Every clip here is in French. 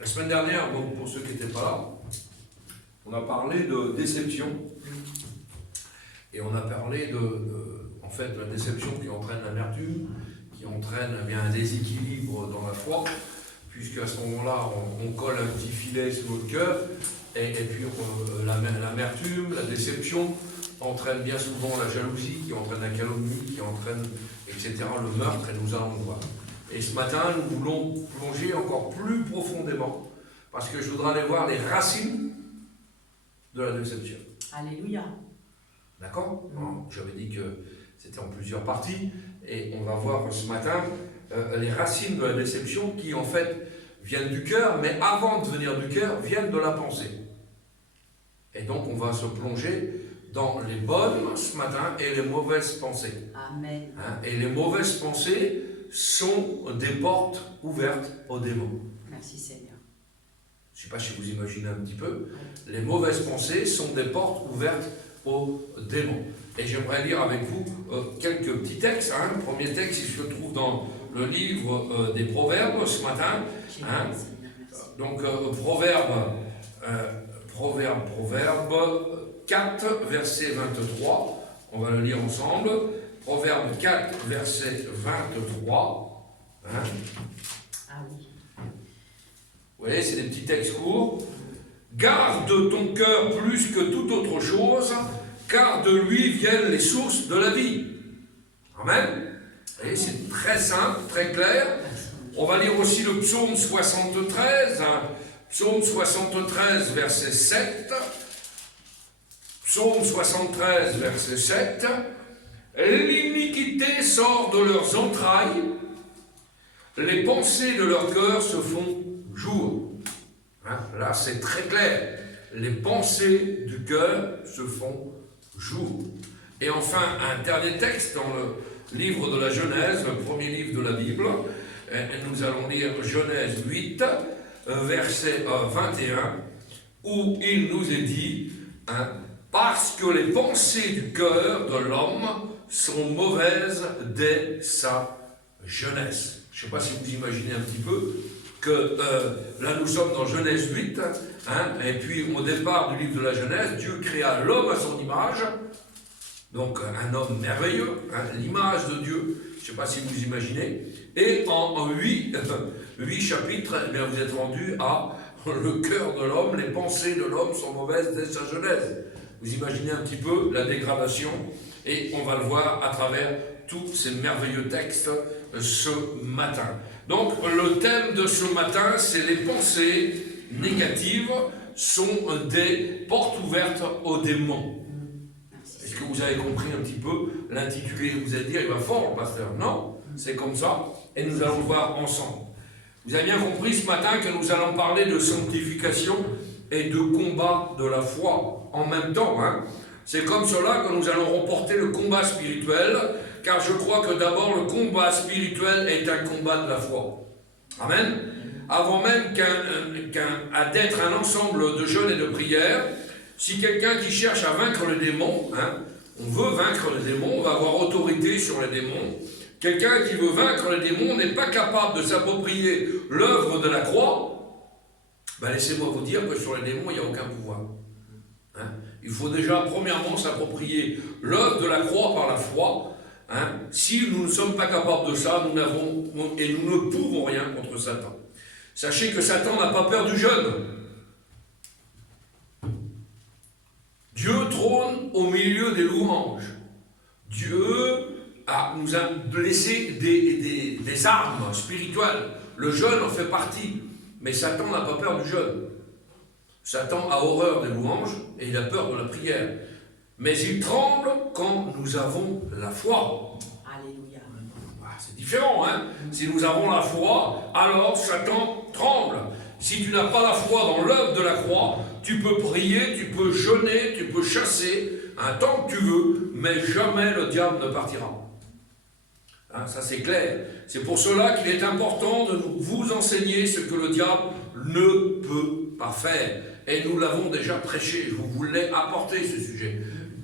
La semaine dernière, donc pour ceux qui n'étaient pas là, on a parlé de déception. Et on a parlé en fait, de la déception qui entraîne l'amertume, qui entraîne bien un déséquilibre dans la foi, puisqu'à ce moment-là, on colle un petit filet sur notre cœur, et puis l'amertume, la déception entraîne bien souvent la jalousie, qui entraîne la calomnie, qui entraîne, etc., le meurtre, et nous allons le voir. Et ce matin, nous voulons plonger encore plus profondément, parce que je voudrais aller voir les racines de la déception. Alléluia. D'accord ? J'avais dit que c'était en plusieurs parties, et on va voir ce matin les racines de la déception qui, en fait, viennent du cœur, mais avant de venir du cœur, viennent de la pensée. Et donc, on va se plonger dans les bonnes ce matin et les mauvaises pensées. Amen. Et les mauvaises pensées sont des portes ouvertes aux démons. Merci Seigneur. Je ne sais pas si vous imaginez un petit peu. Les mauvaises pensées sont des portes ouvertes aux démons. Et j'aimerais lire avec vous quelques petits textes. Le premier texte, il se trouve dans le livre des Proverbes ce matin. Donc, Proverbe 4, verset 23. On va le lire ensemble. Proverbe 4, verset 23. Ah oui. Vous voyez, c'est des petits textes courts. Garde ton cœur plus que toute autre chose, car de lui viennent les sources de la vie. Amen. Vous voyez, c'est très simple, très clair. On va lire aussi le psaume 73. Psaume 73, verset 7. Psaume 73, verset 7. L'iniquité sort de leurs entrailles, les pensées de leur cœur se font jour. Là, c'est très clair. Les pensées du cœur se font jour. Et enfin, un dernier texte dans le livre de la Genèse, le premier livre de la Bible. Nous allons lire Genèse 8, verset 21, où il nous est dit, parce que les pensées du cœur de l'homme sont mauvaises dès sa jeunesse. Je ne sais pas si vous imaginez un petit peu que là nous sommes dans Genèse 8, et puis au départ du livre de la Genèse, Dieu créa l'homme à son image, donc un homme merveilleux, l'image de Dieu, je ne sais pas si vous imaginez, et en 8 chapitres, eh bien, vous êtes rendu à le cœur de l'homme, les pensées de l'homme sont mauvaises dès sa jeunesse. Vous imaginez un petit peu la dégradation, et on va le voir à travers tous ces merveilleux textes ce matin. Donc le thème de ce matin, c'est les pensées négatives sont des portes ouvertes aux démons. Est-ce que vous avez compris un petit peu l'intitulé? Vous allez dire, il va fort le pasteur. Non, c'est comme ça, et nous allons le voir ensemble. Vous avez bien compris ce matin que nous allons parler de sanctification et de combat de la foi en même temps. C'est comme cela que nous allons remporter le combat spirituel, car je crois que d'abord le combat spirituel est un combat de la foi. Amen. Avant même d'être un ensemble de jeûnes et de prières, si quelqu'un qui cherche à vaincre les démons, on veut vaincre les démons, on va avoir autorité sur les démons. Quelqu'un qui veut vaincre les démons n'est pas capable de s'approprier l'œuvre de la croix. Laissez-moi vous dire que sur les démons, il n'y a aucun pouvoir. Il faut déjà, premièrement, s'approprier l'œuvre de la croix par la foi. Si nous ne sommes pas capables de ça, nous ne pouvons rien contre Satan. Sachez que Satan n'a pas peur du jeûne. Dieu trône au milieu des louanges. Dieu nous a laissé des armes spirituelles. Le jeûne en fait partie. Mais Satan n'a pas peur du jeûne. Satan a horreur des louanges et il a peur de la prière. Mais il tremble quand nous avons la foi. Alléluia. C'est différent, Si nous avons la foi, alors Satan tremble. Si tu n'as pas la foi dans l'œuvre de la croix, tu peux prier, tu peux jeûner, tu peux chasser, tant que tu veux, mais jamais le diable ne partira. Ça c'est clair. C'est pour cela qu'il est important de vous enseigner ce que le diable ne peut pas faire. Et nous l'avens déjà prêché, je vous l'ai apporté ce sujet.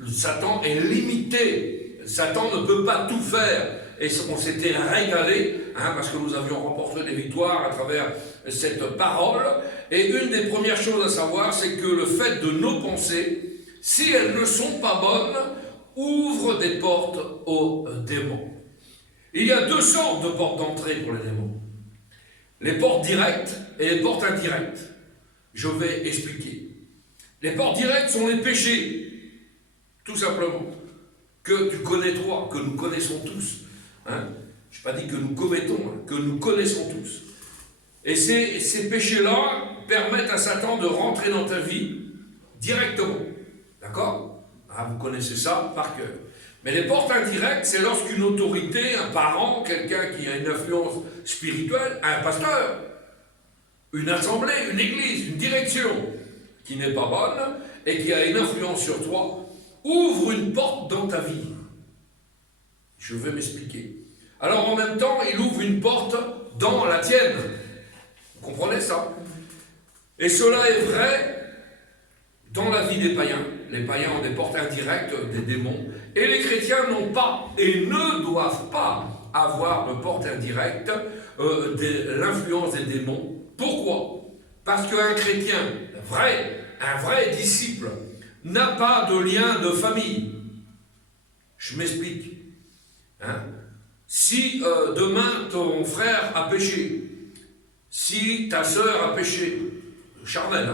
Satan est limité. Satan ne peut pas tout faire. Et on s'était régalé parce que nous avions remporté des victoires à travers cette parole. Et une des premières choses à savoir, c'est que le fait de nos pensées, si elles ne sont pas bonnes, ouvre des portes aux démons. Il y a deux sortes de portes d'entrée pour les démons. Les portes directes et les portes indirectes. Je vais expliquer. Les portes directes sont les péchés, tout simplement, que tu connais toi, que nous connaissons tous. Je n'ai pas dit que nous commettons, que nous connaissons tous. Et ces péchés-là permettent à Satan de rentrer dans ta vie directement. D'accord ? Vous connaissez ça par cœur. Mais les portes indirectes, c'est lorsqu'une autorité, un parent, quelqu'un qui a une influence spirituelle, un pasteur, une assemblée, une église, une direction qui n'est pas bonne et qui a une influence sur toi, ouvre une porte dans ta vie. Je vais m'expliquer. Alors en même temps, il ouvre une porte dans la tienne. Vous comprenez ça? Et cela est vrai dans la vie des païens. Les païens ont des portes indirectes, des démons. Et les chrétiens n'ont pas et ne doivent pas avoir de porte indirecte de l'influence des démons. Pourquoi? Parce qu'un chrétien un vrai disciple, n'a pas de lien de famille. Je m'explique. Si demain ton frère a péché, si ta sœur a péché, charnel,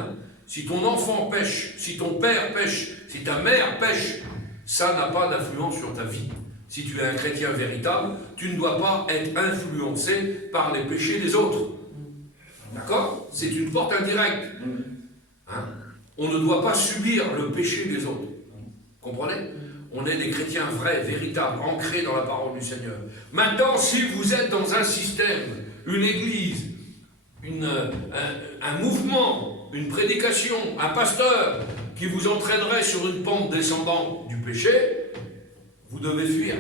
si ton enfant pêche, si ton père pêche, si ta mère pêche, ça n'a pas d'influence sur ta vie. Si tu es un chrétien véritable, tu ne dois pas être influencé par les péchés des autres. D'accord? C'est une porte indirecte. On ne doit pas subir le péché des autres. Comprenez? On est des chrétiens vrais, véritables, ancrés dans la parole du Seigneur. Maintenant, si vous êtes dans un système, une église, un mouvement, une prédication, un pasteur qui vous entraînerait sur une pente descendante du péché, vous devez fuir.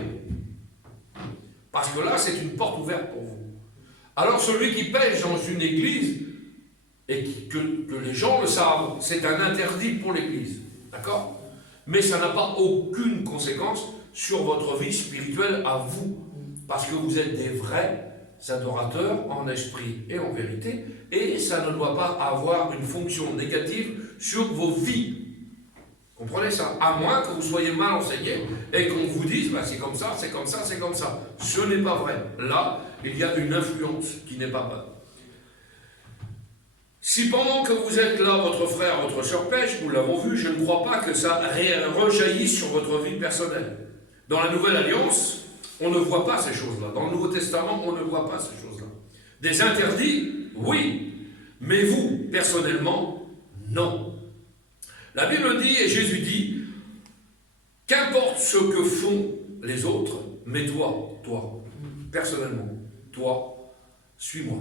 Parce que là, c'est une porte ouverte pour vous. Alors celui qui pêche dans une église, et que les gens le savent, c'est un interdit pour l'église. D'accord? Mais ça n'a pas aucune conséquence sur votre vie spirituelle à vous. Parce que vous êtes des vrais adorateurs en esprit et en vérité, et ça ne doit pas avoir une fonction négative sur vos vies. Comprenez ça? À moins que vous soyez mal enseigné et qu'on vous dise c'est comme ça, c'est comme ça, c'est comme ça. Ce n'est pas vrai. Là, il y a une influence qui n'est pas bonne. Si pendant que vous êtes là, votre frère, votre sœur pêche, nous l'avons vu, je ne crois pas que ça rejaillisse sur votre vie personnelle. Dans la Nouvelle Alliance, on ne voit pas ces choses-là. Dans le Nouveau Testament, on ne voit pas ces choses-là. Des interdits, oui, mais vous, personnellement, non. La Bible dit, et Jésus dit, qu'importe ce que font les autres, mais toi, personnellement, toi, suis-moi.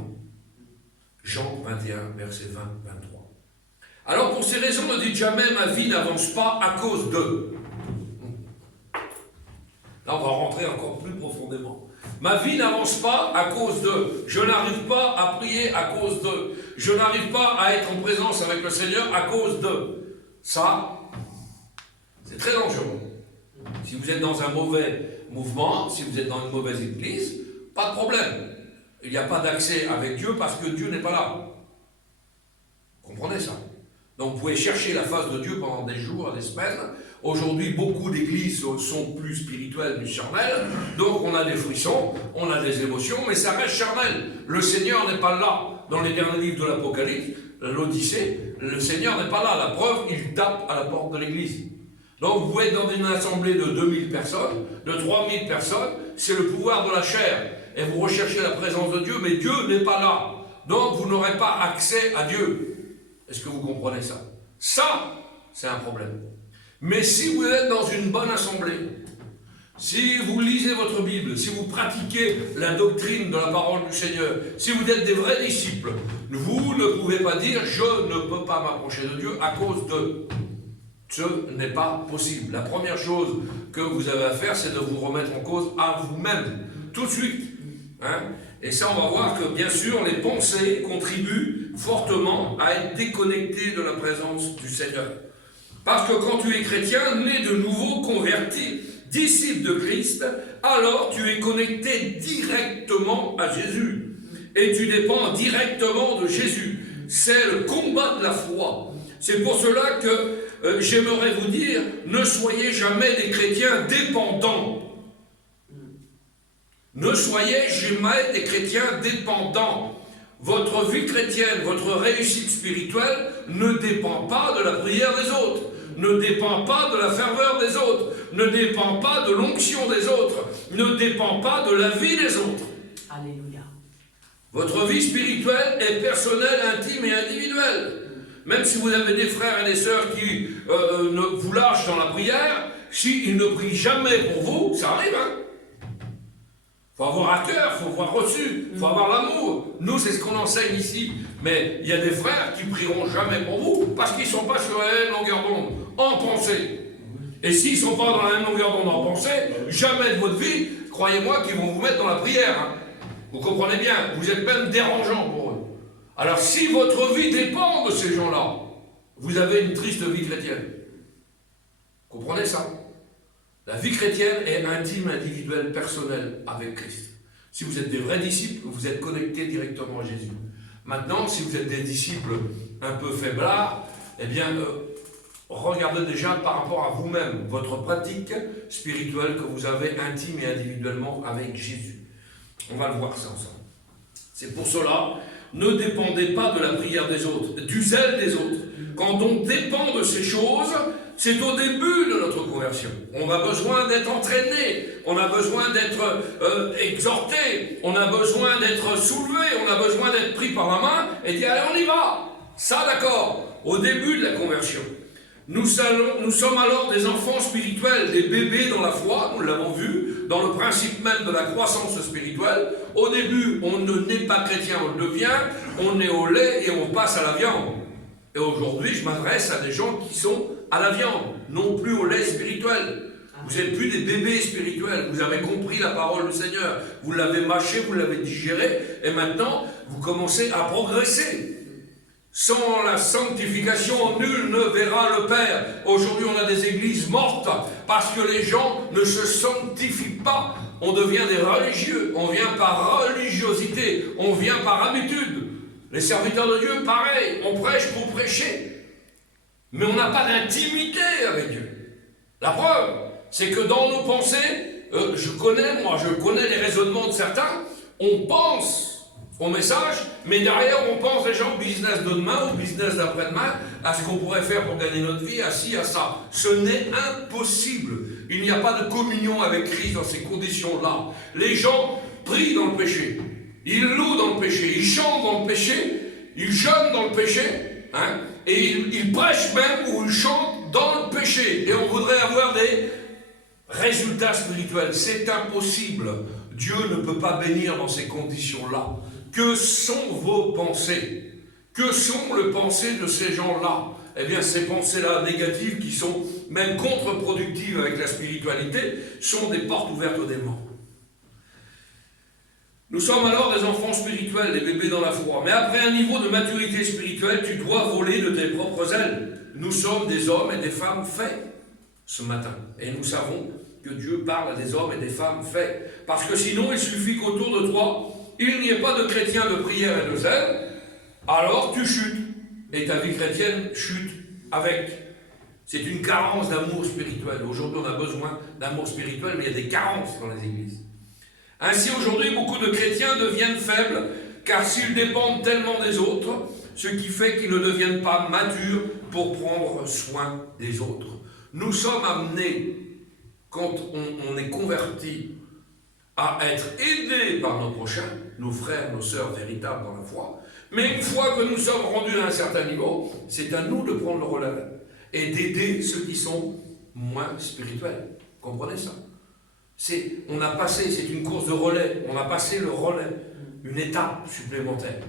Jean 21, verset 20, 23. Alors pour ces raisons, ne dites jamais ma vie n'avance pas à cause de. Là, on va rentrer encore plus profondément. Ma vie n'avance pas à cause de. Je n'arrive pas à prier à cause de. Je n'arrive pas à être en présence avec le Seigneur à cause de. Ça, c'est très dangereux. Si vous êtes dans un mauvais mouvement, si vous êtes dans une mauvaise église, pas de problème. Il n'y a pas d'accès avec Dieu parce que Dieu n'est pas là. Vous comprenez ça? Donc vous pouvez chercher la face de Dieu pendant des jours, des semaines. Aujourd'hui, beaucoup d'églises sont plus spirituelles, plus charnelles. Donc on a des frissons, on a des émotions, mais ça reste charnel. Le Seigneur n'est pas là. Dans les derniers livres de l'Apocalypse, l'Odyssée, le Seigneur n'est pas là. La preuve, il tape à la porte de l'église. Donc vous pouvez être dans une assemblée de 2000 personnes, de 3000 personnes, c'est le pouvoir de la chair. Et vous recherchez la présence de Dieu, mais Dieu n'est pas là. Donc vous n'aurez pas accès à Dieu. Est-ce que vous comprenez ça? Ça, c'est un problème. Mais si vous êtes dans une bonne assemblée, si vous lisez votre Bible, si vous pratiquez la doctrine de la parole du Seigneur, si vous êtes des vrais disciples, vous ne pouvez pas dire « je ne peux pas m'approcher de Dieu à cause de ». Ce n'est pas possible. La première chose que vous avez à faire, c'est de vous remettre en cause à vous-même, tout de suite. Et ça, on va voir que, bien sûr, les pensées contribuent fortement à être déconnectés de la présence du Seigneur. Parce que quand tu es chrétien, né de nouveau, converti, disciple de Christ, alors tu es connecté directement à Jésus. Et tu dépends directement de Jésus. C'est le combat de la foi. C'est pour cela que j'aimerais vous dire, ne soyez jamais des chrétiens dépendants. Ne soyez jamais des chrétiens dépendants. Votre vie chrétienne, votre réussite spirituelle ne dépend pas de la prière des autres, ne dépend pas de la ferveur des autres, ne dépend pas de l'onction des autres, ne dépend pas de la vie des autres. Alléluia. Votre vie spirituelle est personnelle, intime et individuelle. Même si vous avez des frères et des sœurs qui vous lâchent dans la prière, s'ils ne prient jamais pour vous, ça arrive, hein. Il faut avoir à cœur, il faut avoir reçu, il faut avoir l'amour. Nous, c'est ce qu'on enseigne ici. Mais il y a des frères qui ne prieront jamais pour vous parce qu'ils ne sont pas sur la même longueur d'onde, en pensée. Et s'ils ne sont pas dans la même longueur d'onde en pensée, jamais de votre vie, croyez-moi qu'ils vont vous mettre dans la prière. Hein. Vous comprenez bien, vous êtes même dérangeant pour eux. Alors si votre vie dépend de ces gens-là, vous avez une triste vie chrétienne. Comprenez ça? La vie chrétienne est intime, individuelle, personnelle avec Christ. Si vous êtes des vrais disciples, vous êtes connectés directement à Jésus. Maintenant, si vous êtes des disciples un peu faiblards, eh bien, regardez déjà par rapport à vous-même, votre pratique spirituelle que vous avez intime et individuellement avec Jésus. On va le voir ça ensemble. C'est pour cela, ne dépendez pas de la prière des autres, du zèle des autres. Quand on dépend de ces choses, c'est au début de notre conversion. On a besoin d'être entraîné, on a besoin d'être exhorté, on a besoin d'être soulevé, on a besoin d'être pris par la main et dire allez, on y va. Ça, d'accord, au début de la conversion. Nous sommes alors des enfants spirituels, des bébés dans la foi, nous l'avons vu, dans le principe même de la croissance spirituelle. Au début, on ne naît pas chrétien, on le devient, on est au lait et on passe à la viande. Et aujourd'hui, je m'adresse à des gens qui sont à la viande, non plus au lait spirituel. Vous n'êtes plus des bébés spirituels, vous avez compris la parole du Seigneur, vous l'avez mâché, vous l'avez digéré, et maintenant, vous commencez à progresser. Sans la sanctification, nul ne verra le Père. Aujourd'hui, on a des églises mortes parce que les gens ne se sanctifient pas. On devient des religieux, on vient par religiosité, on vient par habitude. Les serviteurs de Dieu, pareil, on prêche pour prêcher. Mais on n'a pas d'intimité avec Dieu. La preuve, c'est que dans nos pensées, je connais les raisonnements de certains, on pense au message, mais derrière on pense déjà au business de demain, au business d'après-demain, à ce qu'on pourrait faire pour gagner notre vie, à ci, à ça. Ce n'est impossible. Il n'y a pas de communion avec Christ dans ces conditions-là. Les gens prient dans le péché, ils louent dans le péché, ils chantent dans le péché, ils jeûnent dans le péché, hein, et ils prêchent même ou ils chantent dans le péché. Et on voudrait avoir des résultats spirituels. C'est impossible. Dieu ne peut pas bénir dans ces conditions-là. Que sont vos pensées? Que sont les pensées de ces gens-là? Eh bien, ces pensées-là négatives, qui sont même contre-productives avec la spiritualité, sont des portes ouvertes au démon. Nous sommes alors des enfants spirituels, des bébés dans la foi. Mais après un niveau de maturité spirituelle, tu dois voler de tes propres ailes. Nous sommes des hommes et des femmes faits ce matin. Et nous savons que Dieu parle à des hommes et des femmes faits. Parce que sinon, il suffit qu'autour de toi, il n'y ait pas de chrétiens de prière et de zèle, alors tu chutes. Et ta vie chrétienne chute avec. C'est une carence d'amour spirituel. Aujourd'hui, on a besoin d'amour spirituel, mais il y a des carences dans les églises. Ainsi, aujourd'hui, beaucoup de chrétiens deviennent faibles, car s'ils dépendent tellement des autres, ce qui fait qu'ils ne deviennent pas matures pour prendre soin des autres. Nous sommes amenés, quand on est convertis, à être aidés par nos prochains, nos frères, nos sœurs véritables dans la foi. Mais une fois que nous sommes rendus à un certain niveau, c'est à nous de prendre le relais et d'aider ceux qui sont moins spirituels. Comprenez ça? C'est une course de relais, on a passé le relais, une étape supplémentaire.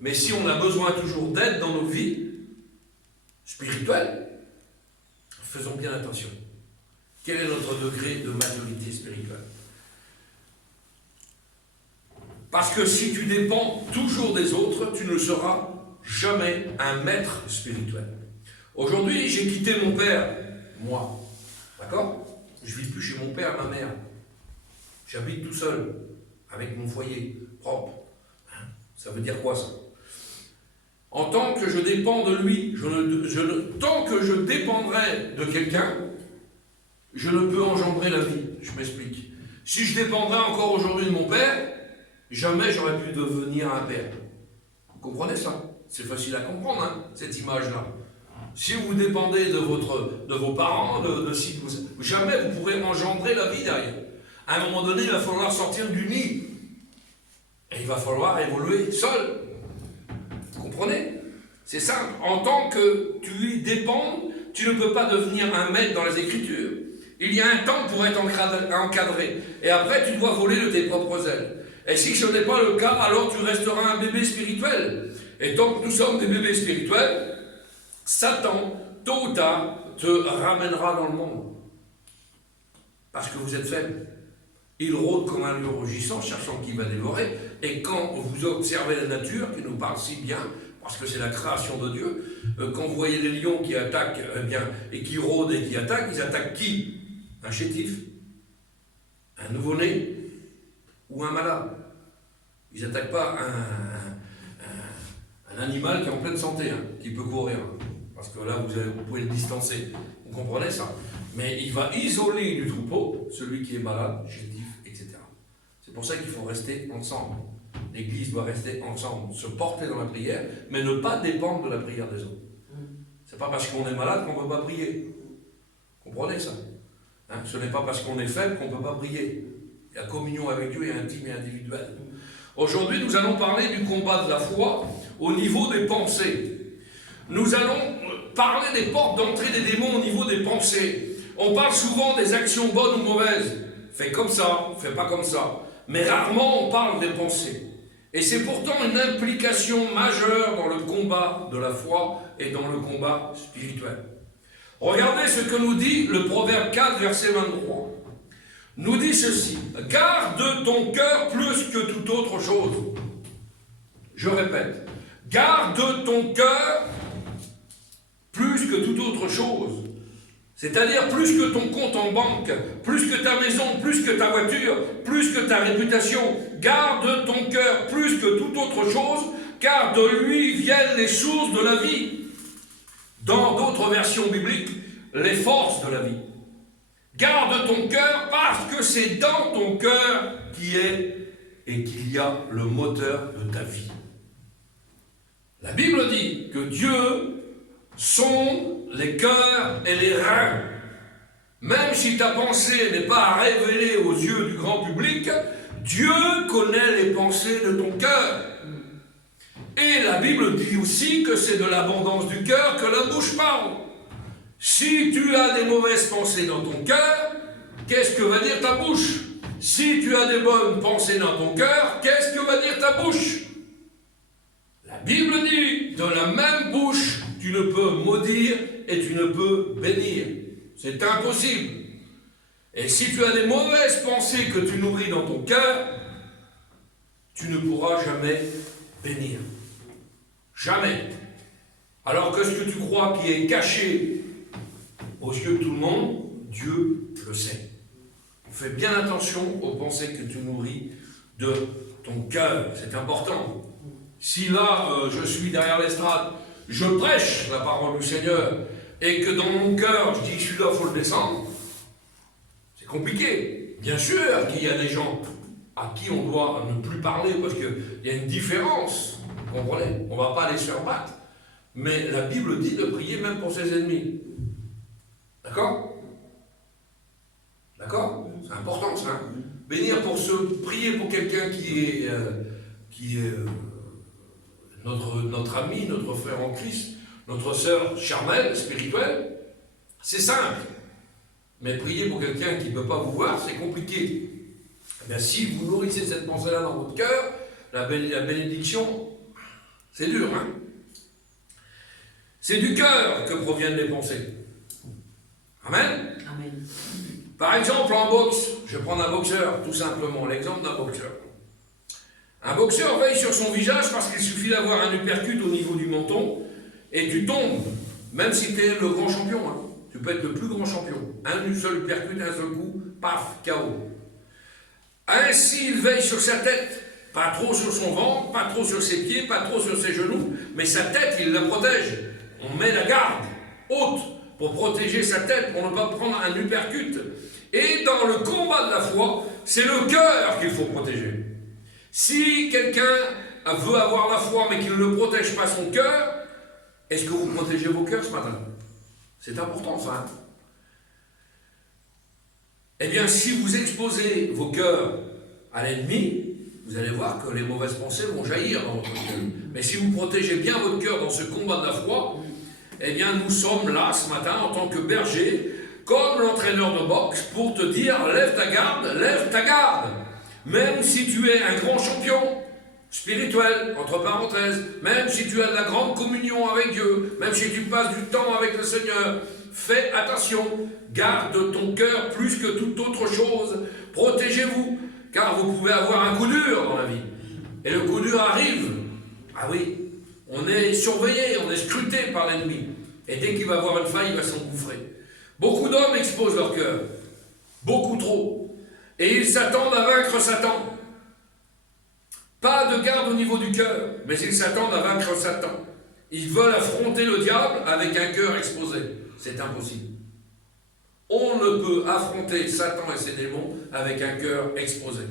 Mais si on a besoin toujours d'aide dans nos vies spirituelles, faisons bien attention. Quel est notre degré de maturité spirituelle? Parce que si tu dépends toujours des autres, tu ne seras jamais un maître spirituel. Aujourd'hui, j'ai quitté mon père, moi, d'accord? Je ne vis plus chez mon père et ma mère. J'habite tout seul, avec mon foyer propre. Ça veut dire quoi ça? En tant que je dépends de lui, tant que je dépendrai de quelqu'un, je ne peux engendrer la vie. Je m'explique. Si je dépendrais encore aujourd'hui de mon père, jamais j'aurais pu devenir un père. Vous comprenez ça? C'est facile à comprendre, hein, cette image-là. Si vous dépendez de vos parents, jamais vous pourrez engendrer la vie derrière. À un moment donné, il va falloir sortir du nid. Et il va falloir évoluer seul. Vous comprenez? C'est simple. En tant que tu y dépends, tu ne peux pas devenir un maître dans les Écritures. Il y a un temps pour être encadré. Et après, tu dois voler de tes propres ailes. Et si ce n'est pas le cas, alors tu resteras un bébé spirituel. Et tant que nous sommes des bébés spirituels, Satan, tôt ou tard, te ramènera dans le monde. Parce que vous êtes faible. Il rôde comme un lion rugissant, cherchant qui va dévorer. Et quand vous observez la nature, qui nous parle si bien, parce que c'est la création de Dieu, quand vous voyez les lions qui attaquent, et qui rôdent et qui attaquent, ils attaquent qui? Un chétif, un nouveau-né ou un malade. Ils n'attaquent pas un animal qui est en pleine santé, hein, qui peut courir. Parce que là, vous pouvez le distancer. Vous comprenez ça? Mais il va isoler du troupeau celui qui est malade, chétif, etc. C'est pour ça qu'il faut rester ensemble. L'Église doit rester ensemble, se porter dans la prière, mais ne pas dépendre de la prière des autres. C'est pas parce qu'on est malade qu'on ne peut pas prier. Vous comprenez ça? Hein? Ce n'est pas parce qu'on est faible qu'on ne peut pas prier. La communion avec Dieu est intime et individuelle. Aujourd'hui, nous allons parler du combat de la foi au niveau des pensées. Nous allons parler des portes d'entrée des démons au niveau des pensées. On parle souvent des actions bonnes ou mauvaises. Fais comme ça, fais pas comme ça. Mais rarement on parle des pensées. Et c'est pourtant une implication majeure dans le combat de la foi et dans le combat spirituel. Regardez ce que nous dit le Proverbe 4, verset 23. Nous dit ceci: garde ton cœur plus que toute autre chose. Je répète, garde ton cœur plus que toute autre chose. C'est-à-dire plus que ton compte en banque, plus que ta maison, plus que ta voiture, plus que ta réputation. Garde ton cœur plus que toute autre chose, car de lui viennent les sources de la vie. Dans d'autres versions bibliques, les forces de la vie. Garde ton cœur parce que c'est dans ton cœur qu'il y a le moteur de ta vie. La Bible dit que Dieu sonde les cœurs et les reins. Même si ta pensée n'est pas révélée aux yeux du grand public, Dieu connaît les pensées de ton cœur. Et la Bible dit aussi que c'est de l'abondance du cœur que la bouche parle. Si tu as des mauvaises pensées dans ton cœur, qu'est-ce que va dire ta bouche? Si tu as des bonnes pensées dans ton cœur, qu'est-ce que va dire ta bouche? La Bible dit, de la même bouche, tu ne peux maudire et tu ne peux bénir. C'est impossible. Et si tu as des mauvaises pensées que tu nourris dans ton cœur, tu ne pourras jamais bénir. Jamais. Alors que ce que tu crois qui est caché aux yeux de tout le monde, Dieu le sait. Fais bien attention aux pensées que tu nourris de ton cœur. C'est important. Si là, je suis derrière l'estrade, je prêche la parole du Seigneur, et que dans mon cœur, je dis, celui-là, il faut le descendre, c'est compliqué. Bien sûr qu'il y a des gens à qui on doit ne plus parler, parce qu'il y a une différence, vous comprenez? On ne va pas aller se faire battre. Mais la Bible dit de prier même pour ses ennemis. D'accord? D'accord? C'est important ça. Hein? Bénir pour prier pour quelqu'un qui est notre ami, notre frère en Christ, notre sœur charnelle, spirituelle, c'est simple. Mais prier pour quelqu'un qui ne peut pas vous voir, c'est compliqué. Eh bien, si vous nourrissez cette pensée-là dans votre cœur, la bénédiction, c'est dur, hein? C'est du cœur que proviennent les pensées. Amen? Amen. Par exemple, en boxe, je vais prendre un boxeur, tout simplement, l'exemple d'un boxeur. Un boxeur veille sur son visage parce qu'il suffit d'avoir un uppercut au niveau du menton et tu tombes, même si tu es le grand champion. Hein. Tu peux être le plus grand champion. Un seul percute, un seul coup, paf, KO. Ainsi, il veille sur sa tête. Pas trop sur son ventre, pas trop sur ses pieds, pas trop sur ses genoux, mais sa tête, il la protège. On met la garde haute pour protéger sa tête, pour ne pas prendre un uppercut. Et dans le combat de la foi, c'est le cœur qu'il faut protéger. Si quelqu'un veut avoir la foi, mais qu'il ne protège pas son cœur, est-ce que vous protégez vos cœurs ce matin? C'est important ça. Hein? Eh bien, si vous exposez vos cœurs à l'ennemi, vous allez voir que les mauvaises pensées vont jaillir dans votre cœur. Mais si vous protégez bien votre cœur dans ce combat de la foi, eh bien, nous sommes là ce matin en tant que bergers, comme l'entraîneur de boxe, pour te dire, lève ta garde, lève ta garde. Même si tu es un grand champion spirituel, entre parenthèses, même si tu as de la grande communion avec Dieu, même si tu passes du temps avec le Seigneur, fais attention, garde ton cœur plus que toute autre chose, protégez-vous, car vous pouvez avoir un coup dur dans la vie. Et le coup dur arrive. Ah oui, on est surveillé, on est scruté par l'ennemi. Et dès qu'il va avoir une faille, il va s'engouffrer. Beaucoup d'hommes exposent leur cœur. Beaucoup trop. Et ils s'attendent à vaincre Satan. Pas de garde au niveau du cœur, mais ils s'attendent à vaincre Satan. Ils veulent affronter le diable avec un cœur exposé. C'est impossible. On ne peut affronter Satan et ses démons avec un cœur exposé.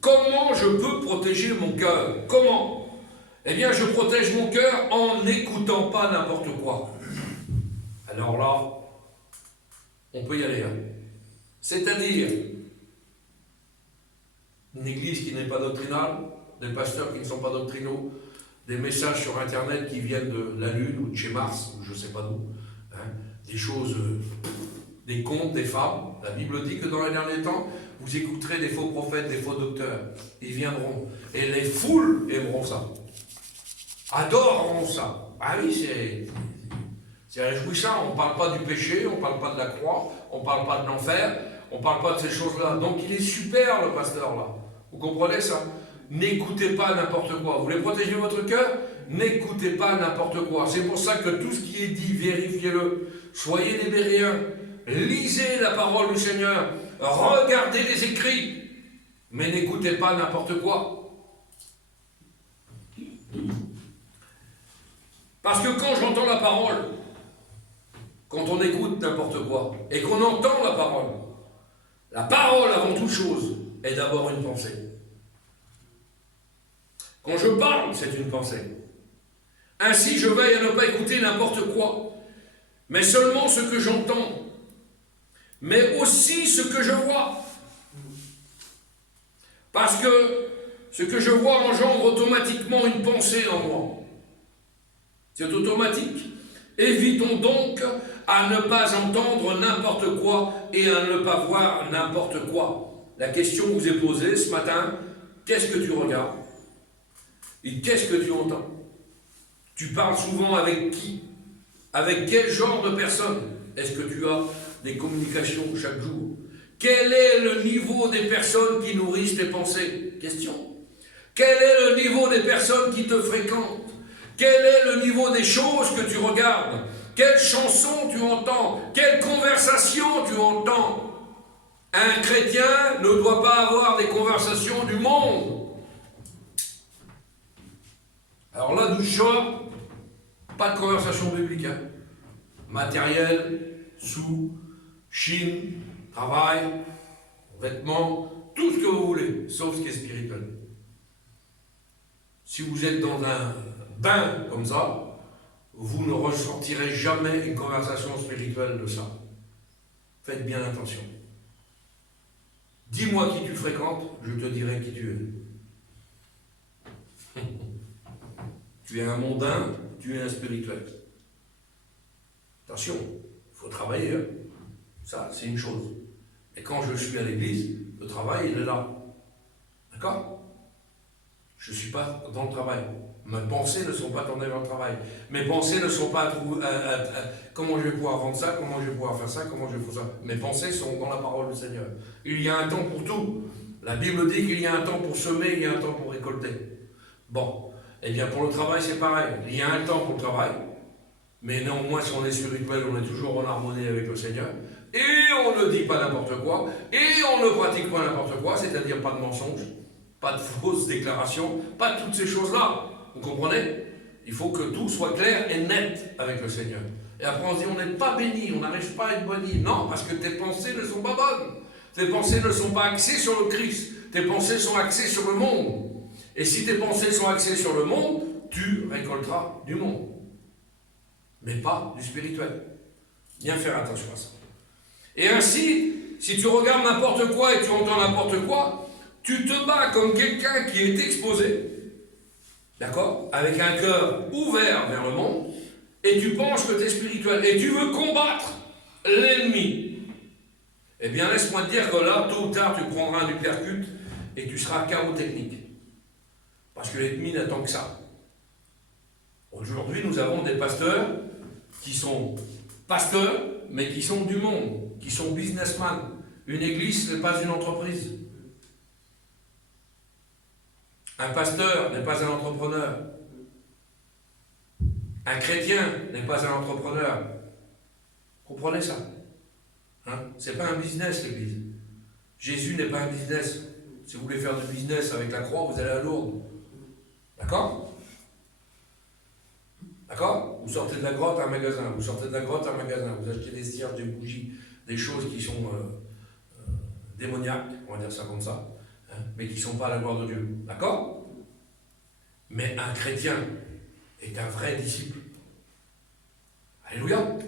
Comment je peux protéger mon cœur? Comment? Eh bien, je protège mon cœur en n'écoutant pas n'importe quoi. Alors là, on peut y aller. Hein. C'est-à-dire, une église qui n'est pas doctrinale, des pasteurs qui ne sont pas doctrinaux, des messages sur Internet qui viennent de la Lune ou de chez Mars, ou je ne sais pas d'où, hein, des choses, des contes, des fables. La Bible dit que dans les derniers temps, vous écouterez des faux prophètes, des faux docteurs. Ils viendront. Et les foules aimeront ça. Adoreront ça. Ah oui, c'est réjouissant. On ne parle pas du péché, on ne parle pas de la croix, on ne parle pas de l'enfer, on ne parle pas de ces choses-là. Donc il est super, le pasteur, là. Vous comprenez ça? N'écoutez pas n'importe quoi. Vous voulez protéger votre cœur? N'écoutez pas n'importe quoi. C'est pour ça que tout ce qui est dit, vérifiez-le. Soyez des Béréens. Lisez la parole du Seigneur. Regardez les écrits. Mais n'écoutez pas n'importe quoi. Parce que quand j'entends la parole, quand on écoute n'importe quoi, et qu'on entend la parole avant toute chose, est d'abord une pensée. Quand je parle, c'est une pensée. Ainsi, je veille à ne pas écouter n'importe quoi, mais seulement ce que j'entends, mais aussi ce que je vois. Parce que ce que je vois engendre automatiquement une pensée en moi. C'est automatique. Évitons donc à ne pas entendre n'importe quoi et à ne pas voir n'importe quoi. La question vous est posée ce matin, qu'est-ce que tu regardes? Et qu'est-ce que tu entends? Tu parles souvent avec qui? Avec quel genre de personne? Est-ce que tu as des communications chaque jour? Quel est le niveau des personnes qui nourrissent tes pensées? Question. Quel est le niveau des personnes qui te fréquentent? Quel est le niveau des choses que tu regardes? Quelles chansons tu entends? Quelle conversation tu entends? Un chrétien ne doit pas avoir des conversations du monde. Alors là, nous sommes, pas de conversation biblique. Hein. Matériel, sous, Chine, travail, vêtements, tout ce que vous voulez, sauf ce qui est spirituel. Si vous êtes dans un bain comme ça, vous ne ressentirez jamais une conversation spirituelle de ça. Faites bien attention. Dis-moi qui tu fréquentes, je te dirai qui tu es. Tu es un mondain, tu es un spirituel. Attention, il faut travailler. Hein. Ça, c'est une chose. Et quand je suis à l'église, le travail, il est là. D'accord? Je ne suis pas dans le travail. Mes pensées ne sont pas tournées vers le travail. Mes pensées ne sont pas comment je vais pouvoir vendre ça, comment je vais pouvoir faire ça, comment je vais faire ça. Mes pensées sont dans la parole du Seigneur. Il y a un temps pour tout. La Bible dit qu'il y a un temps pour semer, il y a un temps pour récolter. Bon, eh bien pour le travail c'est pareil. Il y a un temps pour le travail, Mais néanmoins, si on est spirituel, on est toujours en harmonie avec le Seigneur. Et on ne dit pas n'importe quoi. Et on ne pratique pas n'importe quoi, c'est-à-dire pas de mensonges, pas de fausses déclarations, pas toutes ces choses-là. Vous comprenez? Il faut que tout soit clair et net avec le Seigneur. Et après on se dit, on n'est pas béni, on n'arrive pas à être béni. Non, parce que tes pensées ne sont pas bonnes. Tes pensées ne sont pas axées sur le Christ. Tes pensées sont axées sur le monde. Et si tes pensées sont axées sur le monde, tu récolteras du monde. Mais pas du spirituel. Bien faire attention à ça. Et ainsi, si tu regardes n'importe quoi et tu entends n'importe quoi, tu te bats comme quelqu'un qui est exposé, d'accord, avec un cœur ouvert vers le monde, et tu penses que tu es spirituel, et tu veux combattre l'ennemi. Eh bien, laisse-moi te dire que là, tôt ou tard, tu prendras un uppercut et tu seras KO technique. Parce que l'ennemi n'attend que ça. Aujourd'hui, nous avons des pasteurs qui sont pasteurs, mais qui sont du monde, qui sont businessmen. Une église n'est pas une entreprise. Un pasteur n'est pas un entrepreneur. Un chrétien n'est pas un entrepreneur. Comprenez ça? Hein? C'est pas un business, l'église. Jésus n'est pas un business. Si vous voulez faire du business avec la croix, vous allez à Lourdes. D'accord? D'accord? Vous sortez de la grotte à un magasin, vous sortez de la grotte à un magasin, vous achetez des cierges, des bougies, des choses qui sont démoniaques, on va dire ça comme ça, hein, mais qui ne sont pas à la gloire de Dieu. D'accord? Mais un chrétien est un vrai disciple. Alléluia! Alléluia.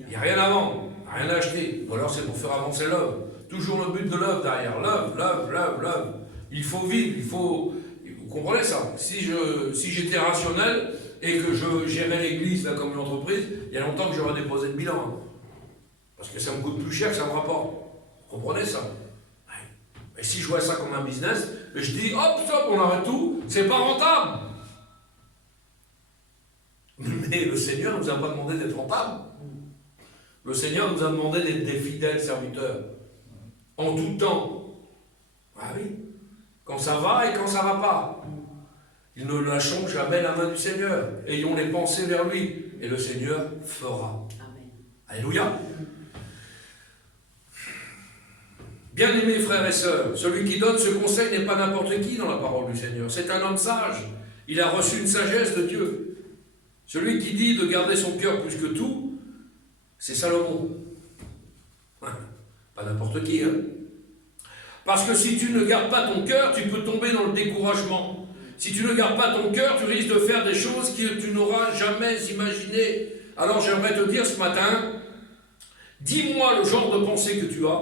Il n'y a rien à vendre, rien à acheter, ou alors c'est pour faire avancer l'œuvre. Toujours le but de l'œuvre derrière, l'œuvre. Il faut vivre, il faut... Vous comprenez ça? Si j'étais rationnel et que je gérais l'église là, comme une entreprise, il y a longtemps que j'aurais déposé le bilan. Hein. Parce que ça me coûte plus cher que ça me rapporte. Vous comprenez ça? Ouais. Et si je vois ça comme un business, je dis hop, stop, on arrête tout, c'est pas rentable. Mais le Seigneur ne nous a pas demandé d'être rentable. Le Seigneur nous a demandé d'être des fidèles serviteurs. En tout temps. Ah oui. Quand ça va et quand ça ne va pas. Nous ne lâchons jamais la main du Seigneur. Ayons les pensées vers lui. Et le Seigneur fera. Amen. Alléluia. Bien-aimés frères et sœurs, celui qui donne ce conseil n'est pas n'importe qui dans la parole du Seigneur. C'est un homme sage. Il a reçu une sagesse de Dieu. Celui qui dit de garder son cœur plus que tout, c'est Salomon. Pas n'importe qui, hein. Parce que si tu ne gardes pas ton cœur, tu peux tomber dans le découragement. Si tu ne gardes pas ton cœur, tu risques de faire des choses que tu n'auras jamais imaginées. Alors j'aimerais te dire ce matin, dis-moi le genre de pensée que tu as,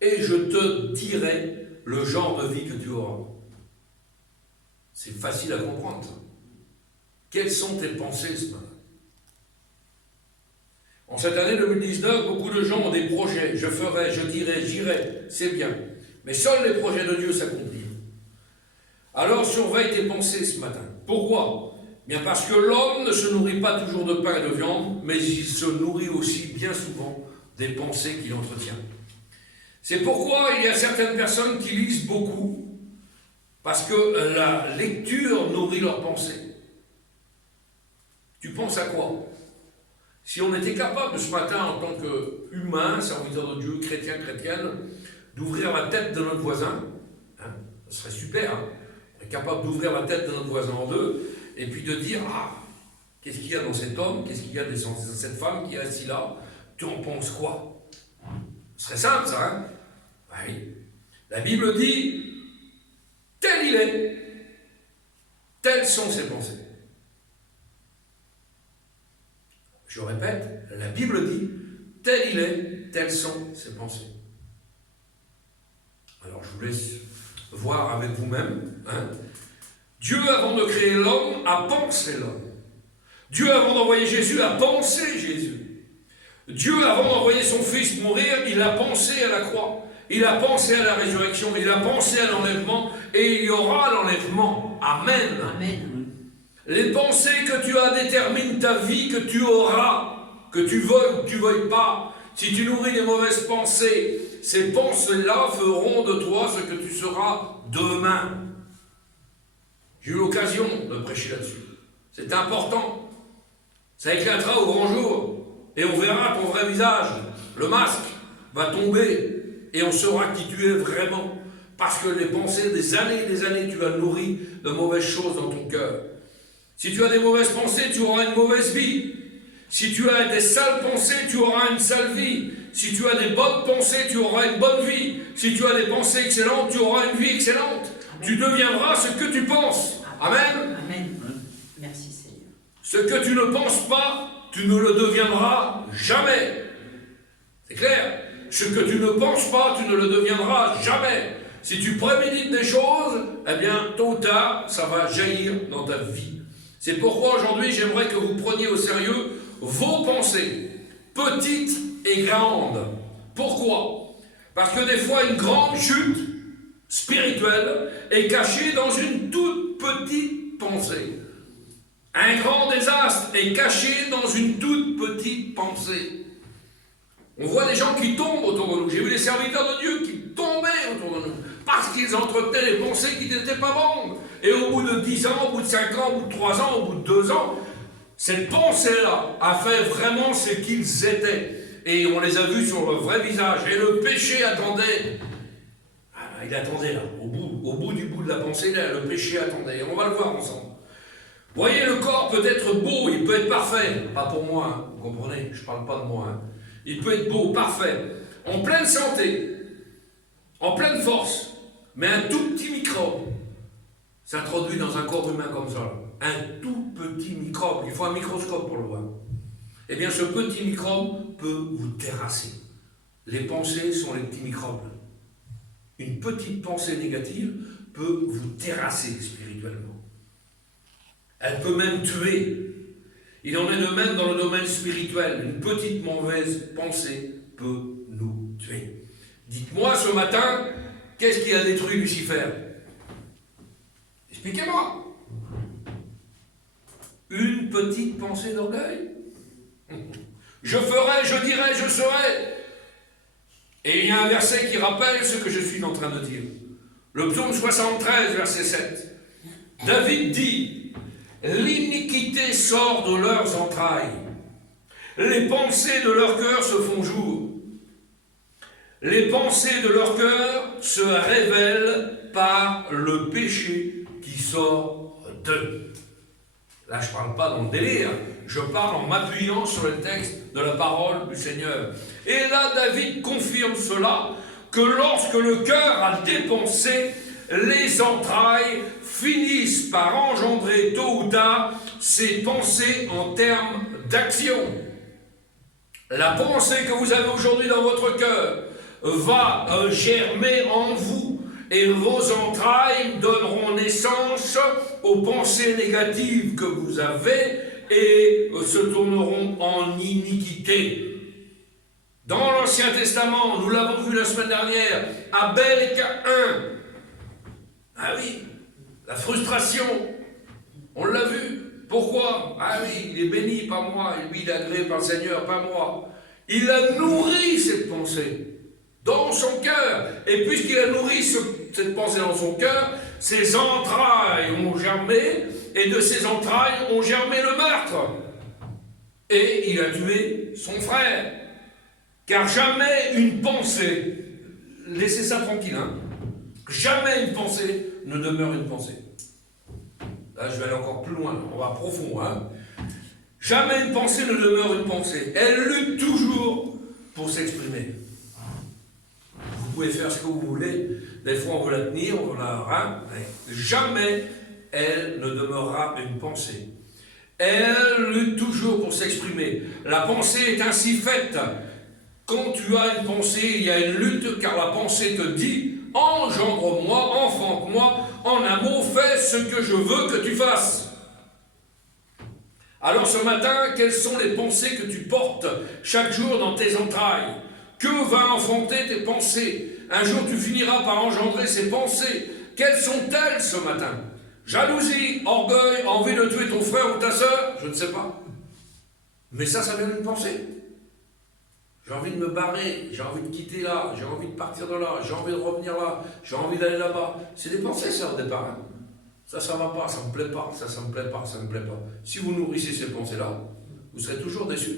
et je te dirai le genre de vie que tu auras. C'est facile à comprendre, ça. Quelles sont tes pensées ce matin? En cette année 2019, beaucoup de gens ont des projets. Je ferai, je dirai, j'irai, c'est bien. Mais seuls les projets de Dieu s'accomplissent. Alors surveille tes pensées ce matin. Pourquoi? Bien parce que l'homme ne se nourrit pas toujours de pain et de viande, mais il se nourrit aussi bien souvent des pensées qu'il entretient. C'est pourquoi il y a certaines personnes qui lisent beaucoup, parce que la lecture nourrit leurs pensées. Tu penses à quoi? Si on était capable ce matin, en tant qu'humain, serviteur de Dieu, chrétien, chrétienne, d'ouvrir la tête de notre voisin, hein, ce serait super, hein, on est capable d'ouvrir la tête de notre voisin en deux, et puis de dire, ah, qu'est-ce qu'il y a dans cet homme, qu'est-ce qu'il y a dans cette femme qui est assise là, tu en penses quoi? Ce serait simple ça, hein? Oui. La Bible dit, tel il est, telles sont ses pensées. Je répète, la Bible dit, tel il est, telles sont ses pensées. Alors je vous laisse voir avec vous-même. Hein. Dieu, avant de créer l'homme, a pensé l'homme. Dieu, avant d'envoyer Jésus, a pensé Jésus. Dieu, avant d'envoyer son Fils mourir, il a pensé à la croix. Il a pensé à la résurrection. Il a pensé à l'enlèvement. Et il y aura l'enlèvement. Amen. Amen. Les pensées que tu as déterminent ta vie que tu auras, que tu veuilles ou que tu ne veuilles pas. Si tu nourris des mauvaises pensées, ces pensées-là feront de toi ce que tu seras demain. J'ai eu l'occasion de prêcher là-dessus. C'est important. Ça éclatera au grand jour. Et on verra ton vrai visage. Le masque va tomber. Et on saura qui tu es vraiment. Parce que les pensées, des années, tu as nourri de mauvaises choses dans ton cœur. Si tu as des mauvaises pensées, tu auras une mauvaise vie. Si tu as des sales pensées, tu auras une sale vie. Si tu as des bonnes pensées, tu auras une bonne vie. Si tu as des pensées excellentes, tu auras une vie excellente. Amen. Tu deviendras ce que tu penses. Amen. Amen. Merci Seigneur. Ce que tu ne penses pas, tu ne le deviendras jamais. C'est clair. Ce que tu ne penses pas, tu ne le deviendras jamais. Si tu prémédites des choses, eh bien, tôt ou tard, ça va jaillir dans ta vie. C'est pourquoi aujourd'hui, j'aimerais que vous preniez au sérieux vos pensées, petites et grandes. Pourquoi? Parce que des fois, une grande chute spirituelle est cachée dans une toute petite pensée. Un grand désastre est caché dans une toute petite pensée. On voit des gens qui tombent autour de nous. J'ai vu des serviteurs de Dieu qui tombaient autour de nous parce qu'ils entretenaient des pensées qui n'étaient pas bonnes. Et au bout de 10 ans, au bout de 5 ans, au bout de 3 ans, au bout de 2 ans, cette pensée-là a fait vraiment ce qu'ils étaient. Et on les a vus sur le vrai visage. Et le péché attendait. Ah, il attendait là, au bout du bout de la pensée, là, le péché attendait. Et on va le voir ensemble. Vous voyez, le corps peut être beau, il peut être parfait. Pas pour moi, hein, vous comprenez? Je ne parle pas de moi. Hein. Il peut être beau, parfait, en pleine santé, en pleine force, mais un tout petit microbe s'introduit dans un corps humain comme ça. Un tout petit microbe, il faut un microscope pour le voir. Eh bien, ce petit microbe peut vous terrasser. Les pensées sont les petits microbes. Une petite pensée négative peut vous terrasser spirituellement. Elle peut même tuer. Il en est de même dans le domaine spirituel. Une petite mauvaise pensée peut nous tuer. Dites-moi ce matin, qu'est-ce qui a détruit Lucifer? Expliquez-moi. Une petite pensée d'orgueil. Je ferai, je dirai, je serai. Et il y a un verset qui rappelle ce que je suis en train de dire. Le psaume 73, verset 7. David dit: l'iniquité sort de leurs entrailles. Les pensées de leur cœur se font jour. Les pensées de leur cœur se révèlent par le péché qui sort d'eux. Là, je ne parle pas dans le délire, je parle en m'appuyant sur le texte de la parole du Seigneur. Et là, David confirme cela, que lorsque le cœur a des pensées, les entrailles finissent par engendrer tôt ou tard ces pensées en termes d'action. La pensée que vous avez aujourd'hui dans votre cœur va germer en vous et vos entrailles donneront naissance aux pensées négatives que vous avez et se tourneront en iniquité. Dans l'Ancien Testament, nous l'avons vu la semaine dernière, Abel et Caïn. Ah oui, la frustration, on l'a vu. Pourquoi? Ah oui, il est béni, pas moi. Et lui, il est agréé par le Seigneur, pas moi. Il a nourri cette pensée dans son cœur. Et puisqu'il a nourri cette pensée dans son cœur, ses entrailles ont germé, et de ses entrailles ont germé le meurtre. Et il a tué son frère. Car jamais une pensée, laissez ça tranquille, hein, jamais une pensée ne demeure une pensée. Là, je vais aller encore plus loin, on va profond, hein. Jamais une pensée ne demeure une pensée. Elle lutte toujours pour s'exprimer. Vous pouvez faire ce que vous voulez. Des fois, on veut la tenir, on veut la... Jamais elle ne demeurera une pensée. Elle lutte toujours pour s'exprimer. La pensée est ainsi faite. Quand tu as une pensée, il y a une lutte, car la pensée te dit « Engendre-moi, enfante-moi, en un mot, fais ce que je veux que tu fasses. » Alors ce matin, quelles sont les pensées que tu portes chaque jour dans tes entrailles? Que va enfanter tes pensées? Un jour tu finiras par engendrer ces pensées. Quelles sont-elles ce matin? Jalousie, orgueil, envie de tuer ton frère ou ta sœur? Je ne sais pas. Mais ça vient d'une pensée. J'ai envie de me barrer, j'ai envie de quitter là, j'ai envie de partir de là, j'ai envie de revenir là, j'ai envie d'aller là-bas. C'est des pensées, ça, au départ. Hein. Ça va pas, ça me plaît pas, ça me plaît pas, ça me plaît pas. Si vous nourrissez ces pensées-là, Vous serez toujours déçus.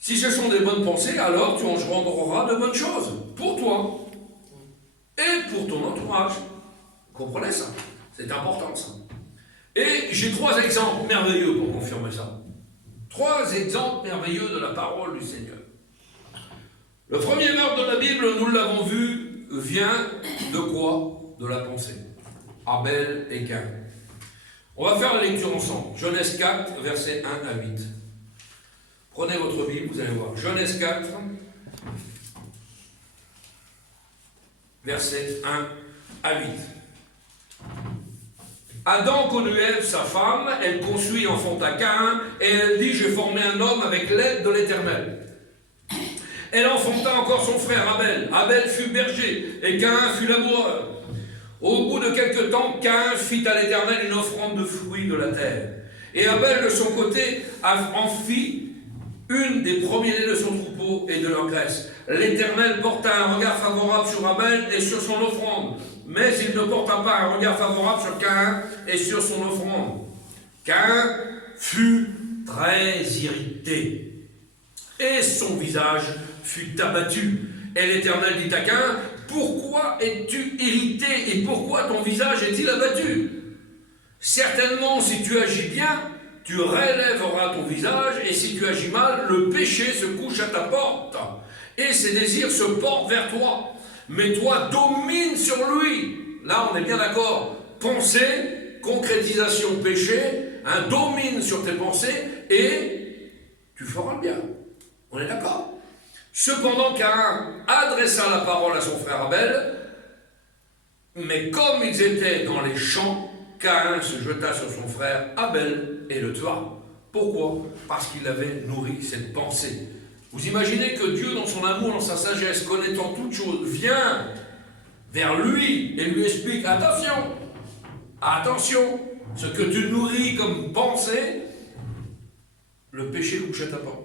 Si ce sont des bonnes pensées, alors tu engendreras de bonnes choses pour toi et pour ton entourage. Vous comprenez ça? C'est important ça. Et j'ai 3 exemples merveilleux pour confirmer ça. 3 exemples merveilleux de la parole du Seigneur. Le premier meurtre de la Bible, nous l'avons vu, vient de quoi? De la pensée. Abel et Caïn. On va faire la lecture ensemble. Genèse 4, versets 1 à 8. Prenez votre Bible, vous allez voir. Genèse 4, versets 1 à 8. Adam connut Ève, sa femme, elle conçut et enfanta Caïn, et elle dit, j'ai formé un homme avec l'aide de l'Éternel. Elle enfanta encore son frère Abel. Abel fut berger, et Caïn fut laboureur. Au bout de quelque temps, Caïn fit à l'Éternel une offrande de fruits de la terre. Et Abel, de son côté, en fit une des premiers-nés de son troupeau et de leur graisse. L'Éternel porta un regard favorable sur Abel et sur son offrande, mais il ne porta pas un regard favorable sur Caïn et sur son offrande. Caïn fut très irrité, et son visage fut abattu. Et l'Éternel dit à Caïn, pourquoi es-tu irrité et pourquoi ton visage est-il abattu? Certainement, si tu agis bien, tu relèveras ton visage, et si tu agis mal, le péché se couche à ta porte, et ses désirs se portent vers toi. Mais toi, domine sur lui. Là, on est bien d'accord. Pensée, concrétisation, péché, domine sur tes pensées, et tu feras le bien. On est d'accord? Cependant, Caïn adressa la parole à son frère Abel, mais comme ils étaient dans les champs, Caïn se jeta sur son frère Abel et le tua. Pourquoi? Parce qu'il avait nourri cette pensée. Vous imaginez que Dieu, dans son amour, dans sa sagesse, connaissant toutes choses, vient vers lui et lui explique, attention, attention, ce que tu nourris comme pensée, le péché couche à ta porte.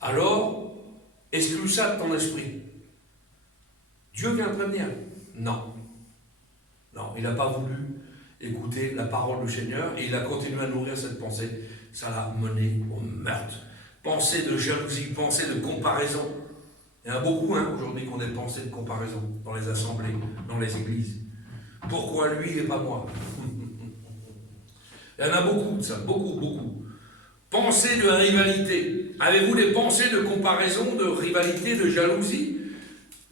Alors, exclue ça de ton esprit. Dieu vient prévenir? Non. Non, il n'a pas voulu écouter la parole du Seigneur et il a continué à nourrir cette pensée. Ça l'a mené au meurtre. Pensée de jalousie, pensée de comparaison. Il y en a beaucoup aujourd'hui qui ont des pensées de comparaison dans les assemblées, dans les églises. Pourquoi lui et pas moi? Il y en a beaucoup de ça, beaucoup. Pensée de rivalité. Avez-vous des pensées de comparaison, de rivalité, de jalousie?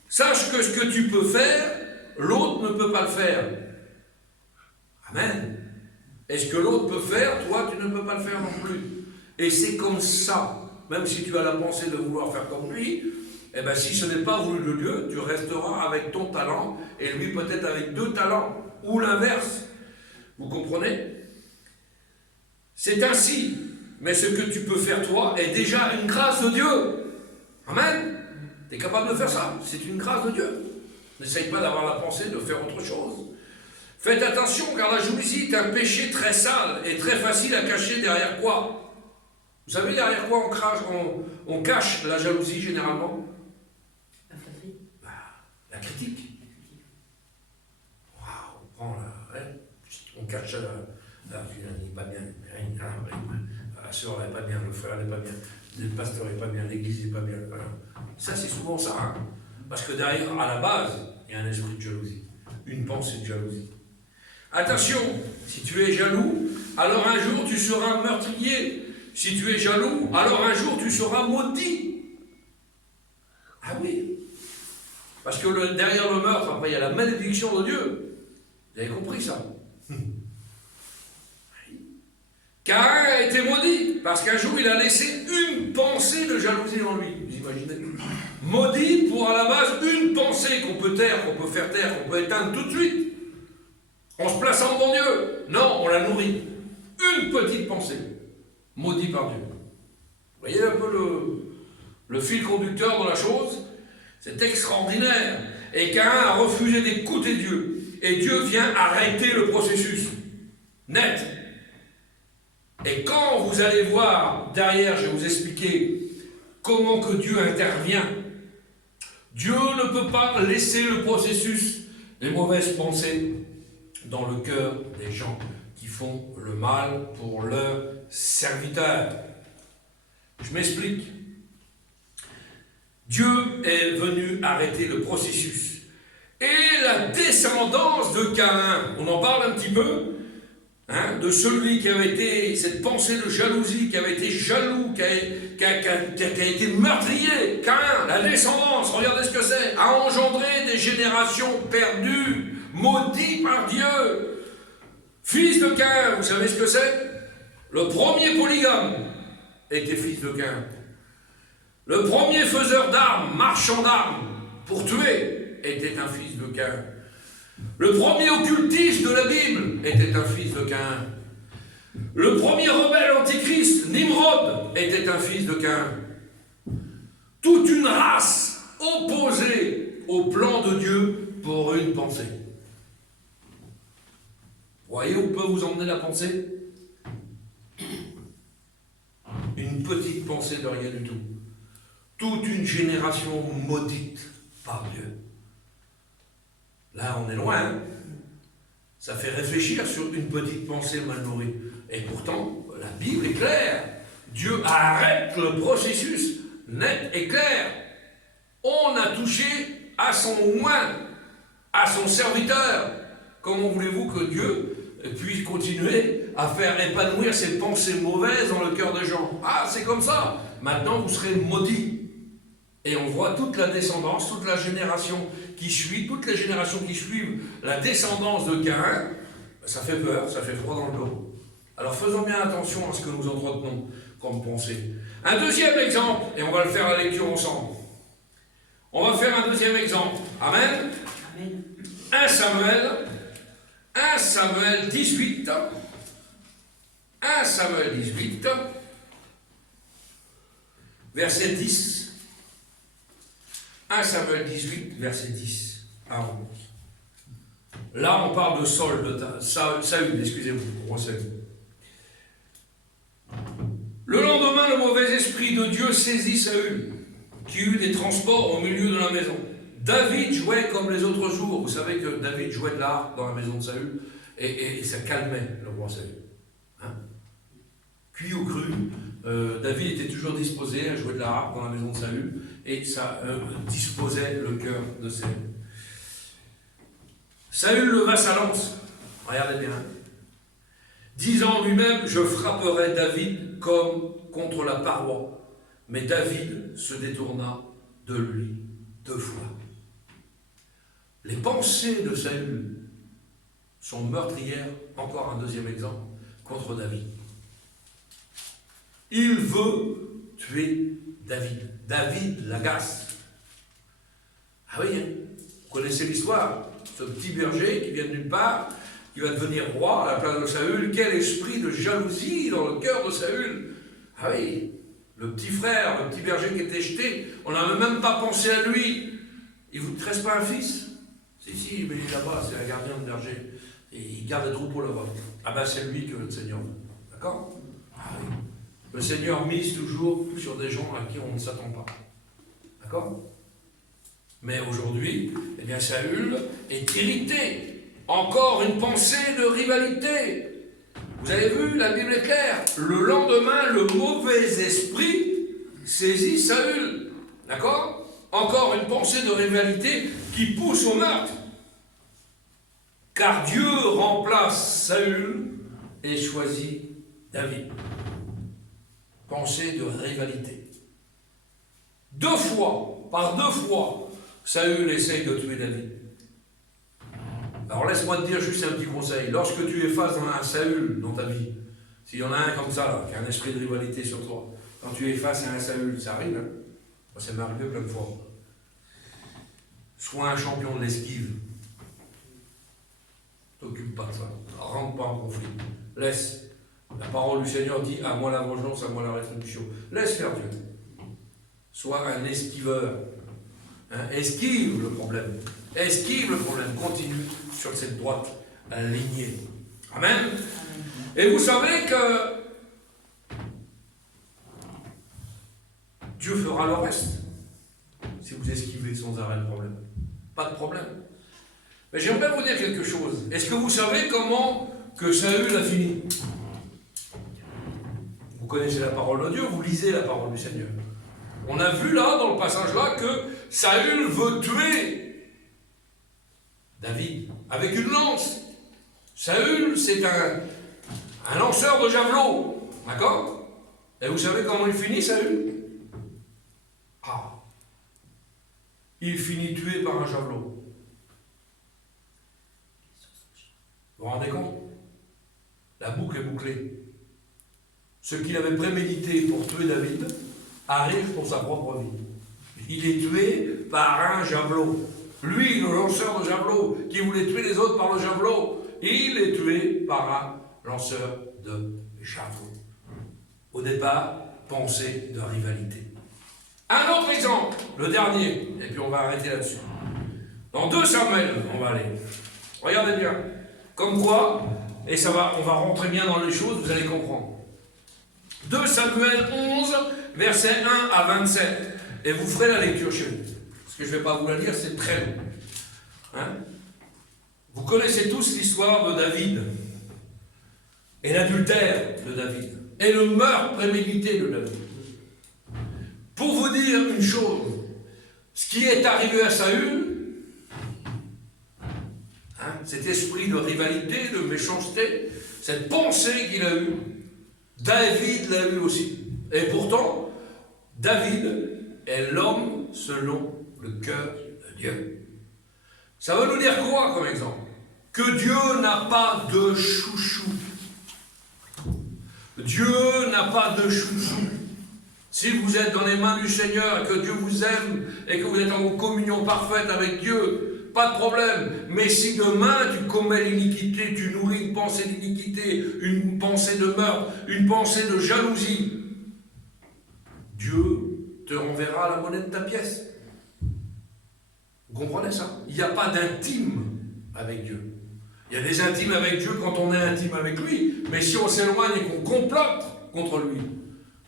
Sache que ce que tu peux faire, l'autre ne peut pas le faire. Amen. Et ce que l'autre peut faire, toi, tu ne peux pas le faire non plus. Et c'est comme ça. Même si tu as la pensée de vouloir faire comme lui, eh bien, si ce n'est pas voulu de Dieu, tu resteras avec ton talent, et lui peut-être avec 2 talents, ou l'inverse. Vous comprenez? C'est ainsi. Mais ce que tu peux faire, toi, est déjà une grâce de Dieu. Amen. Tu es capable de faire ça. C'est une grâce de Dieu. N'essaye pas d'avoir la pensée de faire autre chose. Faites attention, car la jalousie est un péché très sale et très facile à cacher derrière quoi? Vous savez derrière quoi on cache la jalousie généralement? La flatterie. La critique. Waouh, on cache il n'est pas bien, la soeur n'est pas bien, le frère n'est pas bien, le pasteur n'est pas bien, l'église n'est pas bien. Ça c'est souvent ça, parce que derrière, à la base, il y a un esprit de jalousie, une pensée de jalousie. Attention, si tu es jaloux, alors un jour tu seras meurtrier. Si tu es jaloux, alors un jour tu seras maudit. Ah oui. Parce que derrière le meurtre, après il y a la malédiction de Dieu. Vous avez compris ça? Caïn a été maudit, parce qu'un jour il a laissé une pensée de jalousie en lui. Vous imaginez? Maudit pour à la base une pensée qu'on peut taire, qu'on peut faire taire, qu'on peut éteindre tout de suite. En se plaçant devant Dieu. Non, on la nourrit. Une petite pensée. Maudit par Dieu. Vous voyez un peu le fil conducteur de la chose? C'est extraordinaire. Et Caïn a refusé d'écouter Dieu. Et Dieu vient arrêter le processus. Net. Et quand vous allez voir, derrière, je vais vous expliquer comment que Dieu intervient. Dieu ne peut pas laisser le processus des mauvaises pensées dans le cœur des gens. qui font le mal pour leurs serviteurs. Je m'explique. Dieu est venu arrêter le processus. Et la descendance de Caïn, on en parle un petit peu, de celui qui avait été, cette pensée de jalousie, qui avait été jaloux, qui a été meurtrier. Caïn, la descendance, regardez ce que c'est, a engendré des générations perdues, maudites par Dieu. Fils de Caïn, vous savez ce que c'est? Le premier polygame était fils de Caïn. Le premier faiseur d'armes, marchand d'armes, pour tuer, était un fils de Caïn. Le premier occultiste de la Bible était un fils de Caïn. Le premier rebelle antichrist, Nimrod, était un fils de Caïn. Toute une race opposée au plan de Dieu pour une pensée. Voyez où peut vous emmener la pensée? Une petite pensée de rien du tout. Toute une génération maudite par Dieu. Là, on est loin. Hein? Ça fait réfléchir sur une petite pensée mal nourrie. Et pourtant, la Bible est claire. Dieu arrête le processus net et clair. On a touché à son oint, à son serviteur. Comment voulez-vous que Dieu puisse continuer à faire épanouir ses pensées mauvaises dans le cœur des gens? Ah, c'est comme ça. Maintenant, vous serez maudits. Et on voit toute la descendance, toute la génération qui suit, toutes les générations qui suivent la descendance de Caïn. Ça fait peur, ça fait froid dans le dos. Alors faisons bien attention à ce que nous entretenons comme pensée. Un deuxième exemple, et on va le faire à la lecture ensemble. On va faire un deuxième exemple. Amen. Amen. 1 Samuel 18. 1 Samuel 18, verset 10. 1 Samuel 18, verset 10 à 11. Là, on parle de Saül, excusez-vous, roi Saül. Le lendemain, le mauvais esprit de Dieu saisit Saül, qui eut des transports au milieu de la maison. David jouait comme les autres jours. Vous savez que David jouait de l'harpe dans la maison de Saül, et ça calmait le roi Saül. Hein? Cuit ou cru, David était toujours disposé à jouer de la harpe dans la maison de Saül, et ça disposait le cœur de Saül. Saül leva sa lance, regardez bien, disant lui-même: je frapperai David comme contre la paroi. Mais David se détourna de lui 2 fois. Les pensées de Saül sont meurtrières, encore un deuxième exemple, contre David. Il veut tuer David. David l'agace. Ah oui, hein, vous connaissez l'histoire. Ce petit berger qui vient de nulle part, qui va devenir roi à la place de Saül. Quel esprit de jalousie dans le cœur de Saül. Ah oui, le petit frère, le petit berger qui était jeté, on n'avait même pas pensé à lui. Il ne vous reste pas un fils? Si, mais il est là-bas, c'est un gardien de berger. Et il garde les troupeaux là-bas. Ah ben c'est lui que le Seigneur veut. D'accord? Ah oui. Le Seigneur mise toujours sur des gens à qui on ne s'attend pas. D'accord? Mais aujourd'hui, eh bien, Saül est irrité. Encore une pensée de rivalité. Vous avez vu, la Bible est claire. Le lendemain, le mauvais esprit saisit Saül. D'accord? Encore une pensée de rivalité qui pousse au meurtre. Car Dieu remplace Saül et choisit David. Pensée de rivalité. 2 fois, par 2 fois, Saül essaye de tuer David. Alors laisse-moi te dire juste un petit conseil. Lorsque tu es face à un Saül dans ta vie, s'il y en a un comme ça, là, qui a un esprit de rivalité sur toi, quand tu es face à un Saül, ça arrive, hein? Moi, ça m'est arrivé plein de fois. Sois un champion de l'esquive. T'occupe pas de ça. Rentre pas en conflit. Laisse. La parole du Seigneur dit: à moi la vengeance, à moi la rétribution. Laisse faire Dieu. Sois un esquiveur. Hein? Esquive le problème. Esquive le problème. Continue sur cette droite lignée. Amen. Et vous savez que Dieu fera le reste si vous esquivez sans arrêt le problème. Pas de problème. Mais j'aimerais vous dire quelque chose. Est-ce que vous savez comment que Saül a fini? Vous connaissez la parole de Dieu, vous lisez la parole du Seigneur. On a vu là, dans le passage-là, que Saül veut tuer David avec une lance. Saül, c'est un lanceur de javelot. D'accord? Et vous savez comment il finit, Saül? Il finit tué par un javelot. Vous vous rendez compte? La boucle est bouclée. Ce qu'il avait prémédité pour tuer David arrive pour sa propre vie. Il est tué par un javelot. Lui, le lanceur de javelot, qui voulait tuer les autres par le javelot, il est tué par un lanceur de javelot. Au départ, pensée de rivalité. Un autre exemple, le dernier, et puis on va arrêter là-dessus. Dans 2 Samuel, on va aller. Regardez bien. Comme quoi, et on va rentrer bien dans les choses, vous allez comprendre. 2 Samuel 11, versets 1 à 27. Et vous ferez la lecture chez vous. Parce que je ne vais pas vous la lire, c'est très long. Hein? Vous connaissez tous l'histoire de David. Et l'adultère de David. Et le meurtre prémédité de David. Pour vous dire une chose, ce qui est arrivé à Saül, cet esprit de rivalité, de méchanceté, cette pensée qu'il a eue, David l'a eu aussi. Et pourtant, David est l'homme selon le cœur de Dieu. Ça veut nous dire quoi comme exemple? Que Dieu n'a pas de chouchou. Dieu n'a pas de chouchou. Si vous êtes dans les mains du Seigneur et que Dieu vous aime et que vous êtes en communion parfaite avec Dieu, pas de problème. Mais si demain tu commets l'iniquité, tu nourris une pensée d'iniquité, une pensée de meurtre, une pensée de jalousie, Dieu te renverra la monnaie de ta pièce. Vous comprenez ça? Il n'y a pas d'intime avec Dieu. Il y a des intimes avec Dieu quand on est intime avec lui, mais si on s'éloigne et qu'on complote contre lui,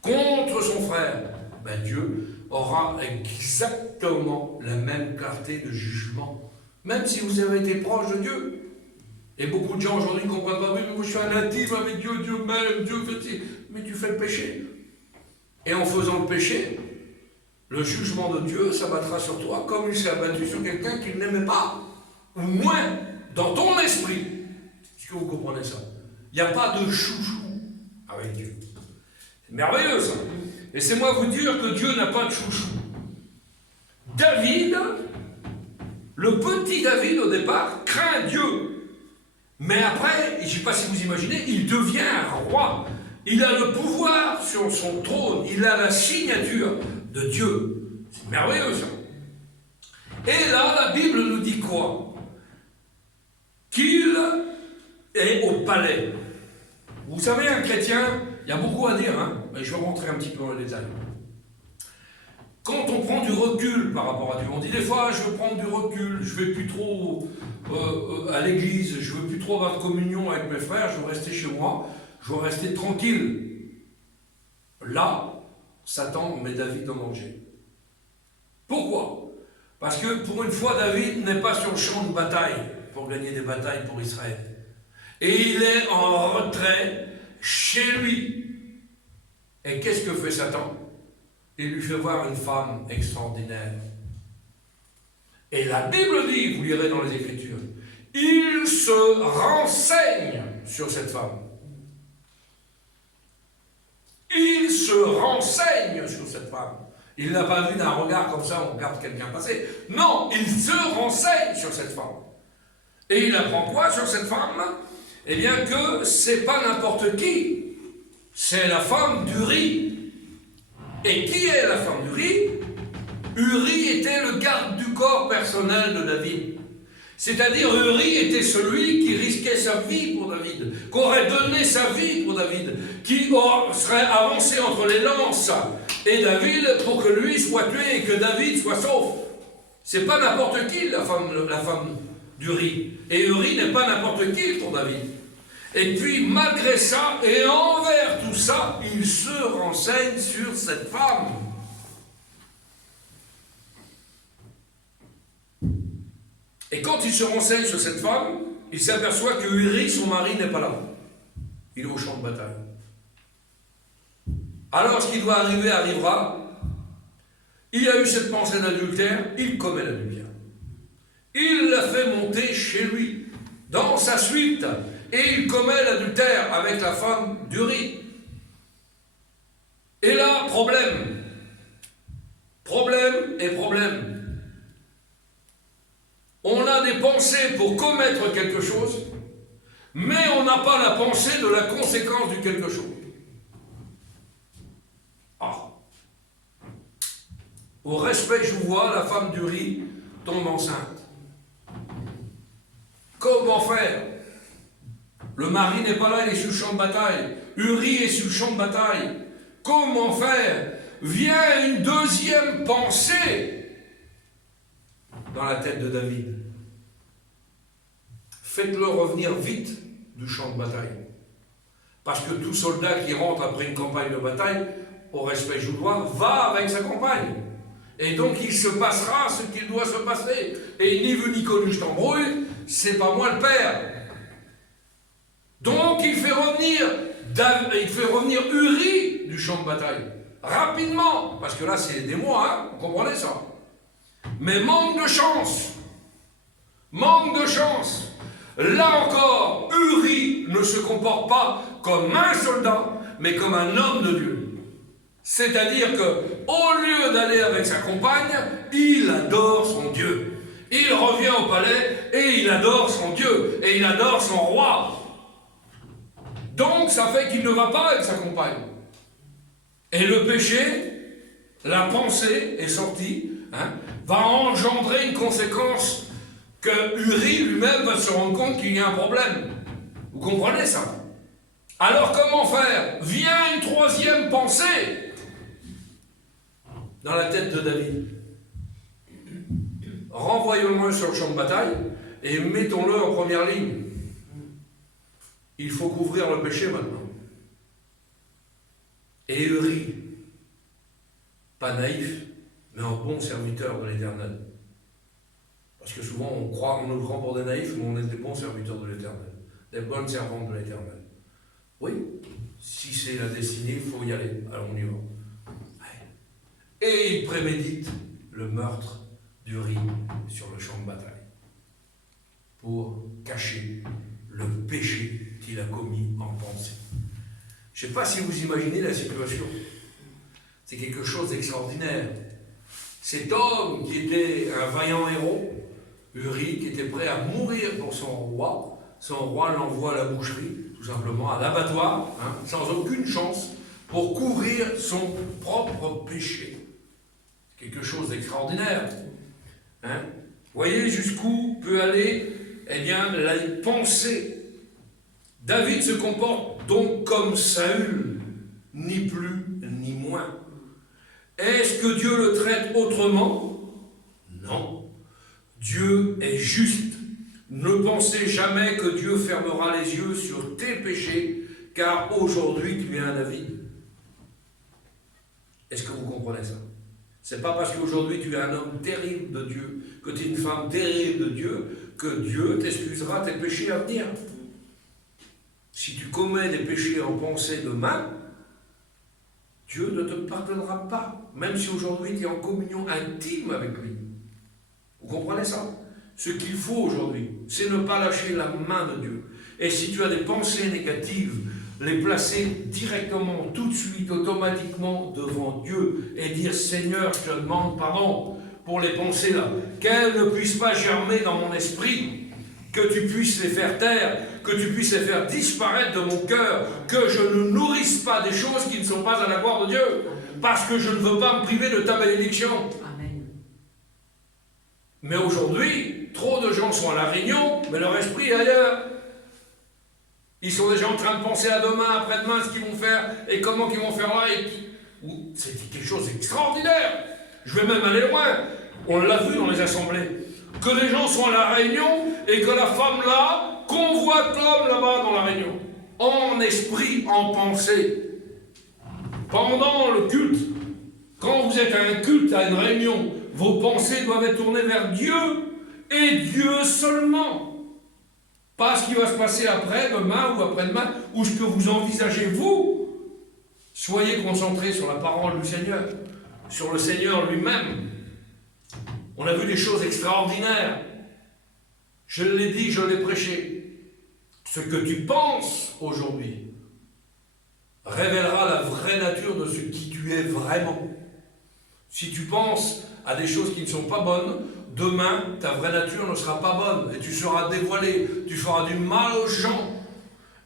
contre son frère, ben Dieu aura exactement la même clarté de jugement, même si vous avez été proche de Dieu. Et beaucoup de gens aujourd'hui ne comprennent pas, oui, mais moi je suis un intime avec Dieu, Dieu m'aime, Dieu fait... Mais tu fais le péché. Et en faisant le péché, le jugement de Dieu s'abattra sur toi comme il s'est abattu sur quelqu'un qu'il n'aimait pas, ou moins dans ton esprit. Est-ce que vous comprenez ça? Il n'y a pas de chouchou avec Dieu. C'est merveilleux ça. Laissez-moi vous dire que Dieu n'a pas de chouchou. David, le petit David au départ, craint Dieu. Mais après, je ne sais pas si vous imaginez, il devient un roi. Il a le pouvoir sur son trône. Il a la signature de Dieu. C'est merveilleux ça. Et là, la Bible nous dit quoi? Qu'il est au palais. Vous savez, un chrétien, il y a beaucoup à dire, mais je vais rentrer un petit peu dans les détails. Quand on prend du recul par rapport à Dieu, on dit des fois, je veux prendre du recul, je ne vais plus trop à l'église, je ne veux plus trop avoir de communion avec mes frères, je veux rester chez moi, je veux rester tranquille. Là, Satan met David en danger. Pourquoi? Parce que pour une fois, David n'est pas sur le champ de bataille pour gagner des batailles pour Israël. Et il est en retrait chez lui. Et qu'est-ce que fait Satan? Il lui fait voir une femme extraordinaire. Et la Bible dit, vous lirez dans les Écritures, il se renseigne sur cette femme. Il se renseigne sur cette femme. Il n'a pas vu d'un regard comme ça, on regarde quelqu'un passer. Non, il se renseigne sur cette femme. Et il apprend quoi sur cette femme? Eh bien que c'est pas n'importe qui. C'est la femme d'Uri. Et qui est la femme d'Uri? Uri était le garde du corps personnel de David. C'est-à-dire Uri était celui qui risquait sa vie pour David, qui aurait donné sa vie pour David, qui serait avancé entre les lances et David pour que lui soit tué et que David soit sauf. C'est pas n'importe qui la femme d'Uri. Et Uri n'est pas n'importe qui pour David. Et puis malgré ça, et envers tout ça, il se renseigne sur cette femme. Et quand il se renseigne sur cette femme, il s'aperçoit que Uri, son mari, n'est pas là. Il est au champ de bataille. Alors, ce qui doit arriver arrivera. Il a eu cette pensée d'adultère, il commet l'adultère. Il l'a fait monter chez lui, dans sa suite, et il commet l'adultère avec la femme d'Uri. Et là, problème. Problème et problème. On a des pensées pour commettre quelque chose, mais on n'a pas la pensée de la conséquence du quelque chose. Au respect, je vous vois, la femme d'Uri tombe enceinte. Comment faire? Le mari n'est pas là, il est sur le champ de bataille. Uri est sur le champ de bataille. Comment faire? Vient une deuxième pensée dans la tête de David. Faites-le revenir vite du champ de bataille. Parce que tout soldat qui rentre après une campagne de bataille, au respect, je vous vois, va avec sa compagne. Et donc il se passera ce qu'il doit se passer. Et ni vu ni connu, je t'embrouille, c'est pas moi le père. Donc il fait revenir Uri du champ de bataille. Rapidement, parce que là c'est des mois, hein, vous comprenez ça. Mais manque de chance. Manque de chance. Là encore, Uri ne se comporte pas comme un soldat, mais comme un homme de Dieu. C'est-à-dire qu'au lieu d'aller avec sa compagne, il adore son Dieu. Il revient au palais et il adore son Dieu. Et il adore son roi. Donc ça fait qu'il ne va pas avec sa compagne. Et le péché, la pensée est sortie, va engendrer une conséquence que Uri lui-même va se rendre compte qu'il y a un problème. Vous comprenez ça? Alors comment faire? Vient une troisième pensée dans la tête de David. Renvoyons-le sur le champ de bataille et mettons-le en première ligne. Il faut couvrir le péché maintenant. Et Uri, pas naïf, mais un bon serviteur de l'Éternel. Parce que souvent on nous prend pour des naïfs, mais on est des bons serviteurs de l'Éternel, des bonnes servantes de l'Éternel. Oui, si c'est la destinée, il faut y aller. Alors on y va. Et il prémédite le meurtre d'Uri sur le champ de bataille pour cacher le péché qu'il a commis en pensée. Je ne sais pas si vous imaginez la situation. C'est quelque chose d'extraordinaire. Cet homme qui était un vaillant héros, Uri, qui était prêt à mourir pour son roi l'envoie à la boucherie, tout simplement à l'abattoir, sans aucune chance, pour couvrir son propre péché. Quelque chose d'extraordinaire. Voyez jusqu'où peut aller la pensée. David se comporte donc comme Saül, ni plus ni moins. Est-ce que Dieu le traite autrement? Non. Dieu est juste. Ne pensez jamais que Dieu fermera les yeux sur tes péchés, car aujourd'hui tu es un David. Est-ce que vous comprenez ça? C'est pas parce qu'aujourd'hui tu es un homme terrible de Dieu, que tu es une femme terrible de Dieu, que Dieu t'excusera tes péchés à venir. Si tu commets des péchés en pensée demain, Dieu ne te pardonnera pas, même si aujourd'hui tu es en communion intime avec lui. Vous comprenez ça? Ce qu'il faut aujourd'hui, c'est ne pas lâcher la main de Dieu. Et si tu as des pensées négatives, les placer directement, tout de suite, automatiquement devant Dieu et dire « Seigneur, je te demande pardon pour les pensées là, qu'elles ne puissent pas germer dans mon esprit, que tu puisses les faire taire, que tu puisses les faire disparaître de mon cœur, que je ne nourrisse pas des choses qui ne sont pas à la gloire de Dieu, parce que je ne veux pas me priver de ta bénédiction. » Amen. Mais aujourd'hui, trop de gens sont à la réunion, mais leur esprit est ailleurs. Ils sont déjà en train de penser à demain, après-demain, ce qu'ils vont faire, et comment ils vont faire là, c'est quelque chose d'extraordinaire. Je vais même aller loin. On l'a vu dans les assemblées. Que les gens sont à la réunion, et que la femme là convoite l'homme là-bas dans la réunion. En esprit, en pensée. Pendant le culte, quand vous êtes à un culte, à une réunion, vos pensées doivent être tournées vers Dieu, et Dieu seulement. Pas ce qui va se passer après, demain ou après-demain, ou ce que vous envisagez vous. Soyez concentrés sur la parole du Seigneur, sur le Seigneur lui-même. On a vu des choses extraordinaires. Je l'ai dit, je l'ai prêché. Ce que tu penses aujourd'hui révélera la vraie nature de ce qui tu es vraiment. Si tu penses à des choses qui ne sont pas bonnes, demain, ta vraie nature ne sera pas bonne et tu seras dévoilé, tu feras du mal aux gens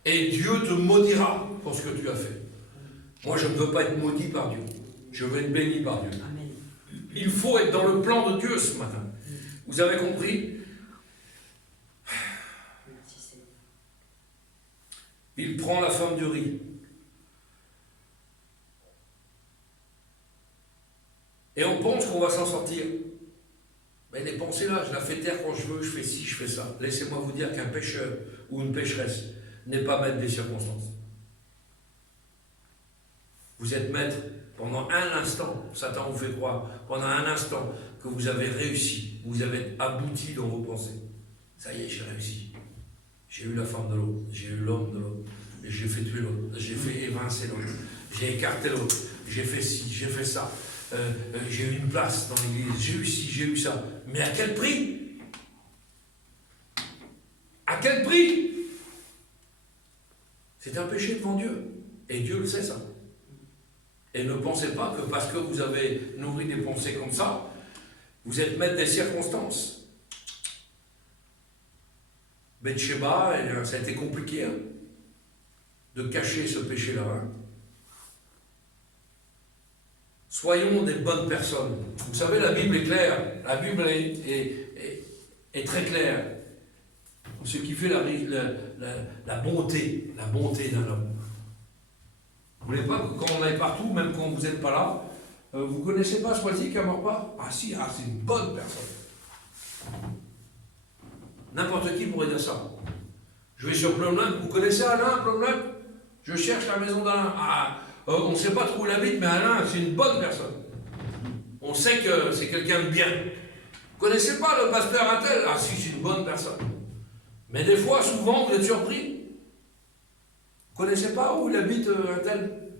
et Dieu te maudira pour ce que tu as fait. Moi, je ne veux pas être maudit par Dieu, je veux être béni par Dieu. Amen. Il faut être dans le plan de Dieu ce matin. Vous avez compris? Merci Seigneur. Il prend la femme du riz. Et on pense qu'on va s'en sortir. Mais les pensées là, je la fais taire quand je veux, je fais ci, je fais ça. Laissez-moi vous dire qu'un pécheur ou une pécheresse n'est pas maître des circonstances. Vous êtes maître pendant un instant, Satan vous fait croire, pendant un instant que vous avez réussi, vous avez abouti dans vos pensées. Ça y est, j'ai réussi. J'ai eu la femme de l'autre, j'ai eu l'homme de l'autre, j'ai fait tuer l'autre, j'ai fait évincer l'autre, j'ai écarté l'autre, j'ai fait ci, j'ai fait ça. J'ai eu une place dans l'église, j'ai eu ci, j'ai eu ça. Mais à quel prix? À quel prix? C'est un péché devant Dieu. Et Dieu le sait ça. Et ne pensez pas que parce que vous avez nourri des pensées comme ça, vous êtes maître des circonstances. Bathsheba, ça a été compliqué hein, de cacher ce péché-là. Hein. Soyons des bonnes personnes. Vous savez, la Bible est claire. La Bible est très claire. Ce qui fait la bonté d'un homme. Vous ne voulez pas que quand on aille partout, même quand vous n'êtes pas là, vous ne connaissez pas Swazik à Morpa? Ah si, c'est une bonne personne. N'importe qui pourrait dire ça. Je vais sur Plumlin. Vous connaissez Alain, Plumlin? Je cherche la maison d'Alain. On ne sait pas trop où il habite, mais Alain, c'est une bonne personne. On sait que c'est quelqu'un de bien. Vous ne connaissez pas le pasteur Attel? Ah si, c'est une bonne personne. Mais des fois, souvent, vous êtes surpris. Vous ne connaissez pas où il habite Attel?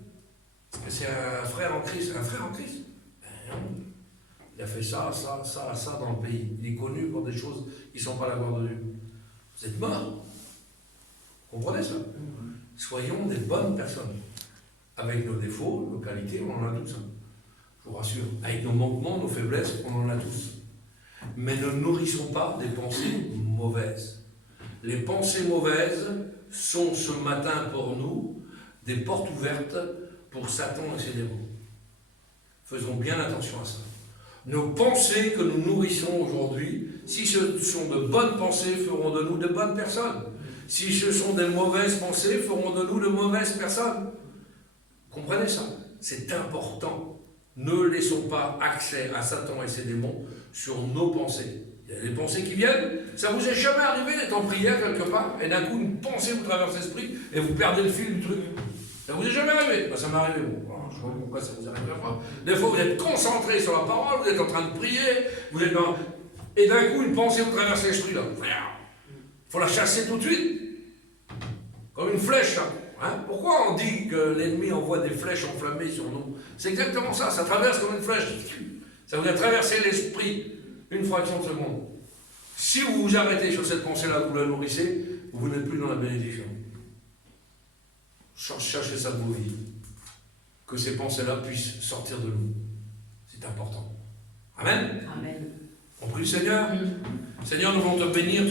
Parce que c'est un frère en Christ. Un frère en Christ? Ben non. Il a fait ça dans le pays. Il est connu pour des choses qui ne sont pas la gloire de Dieu. Vous êtes morts. Vous comprenez ça? Soyons des bonnes personnes. Avec nos défauts, nos qualités, on en a tous. Je vous rassure. Avec nos manquements, nos faiblesses, on en a tous. Mais ne nourrissons pas des pensées mauvaises. Les pensées mauvaises sont ce matin pour nous des portes ouvertes pour Satan et ses démons. Faisons bien attention à ça. Nos pensées que nous nourrissons aujourd'hui, si ce sont de bonnes pensées, feront de nous de bonnes personnes. Si ce sont des mauvaises pensées, feront de nous de mauvaises personnes. Comprenez ça? C'est important. Ne laissons pas accès à Satan et ses démons sur nos pensées. Il y a des pensées qui viennent. Ça vous est jamais arrivé d'être en prière quelque part et d'un coup une pensée vous traverse l'esprit et vous perdez le fil du truc? Ça vous est jamais arrivé? Ben, ça m'est arrivé. Bon, je ne sais pas pourquoi ça vous arrive pas. Des fois vous êtes concentré sur la parole, vous êtes en train de prier, vous êtes dans... et d'un coup une pensée vous traverse l'esprit là. Il faut la chasser tout de suite. Comme une flèche là. Hein? Pourquoi on dit que l'ennemi envoie des flèches enflammées sur nous? C'est exactement ça, ça traverse comme une flèche. Ça vous a traversé l'esprit une fraction de seconde. Si vous vous arrêtez sur cette pensée-là, vous la nourrissez, vous n'êtes plus dans la bénédiction. Cherchez ça de vos vies. Que ces pensées-là puissent sortir de nous. C'est important. Amen. Amen. On prie le Seigneur. Seigneur, nous voulons te bénir.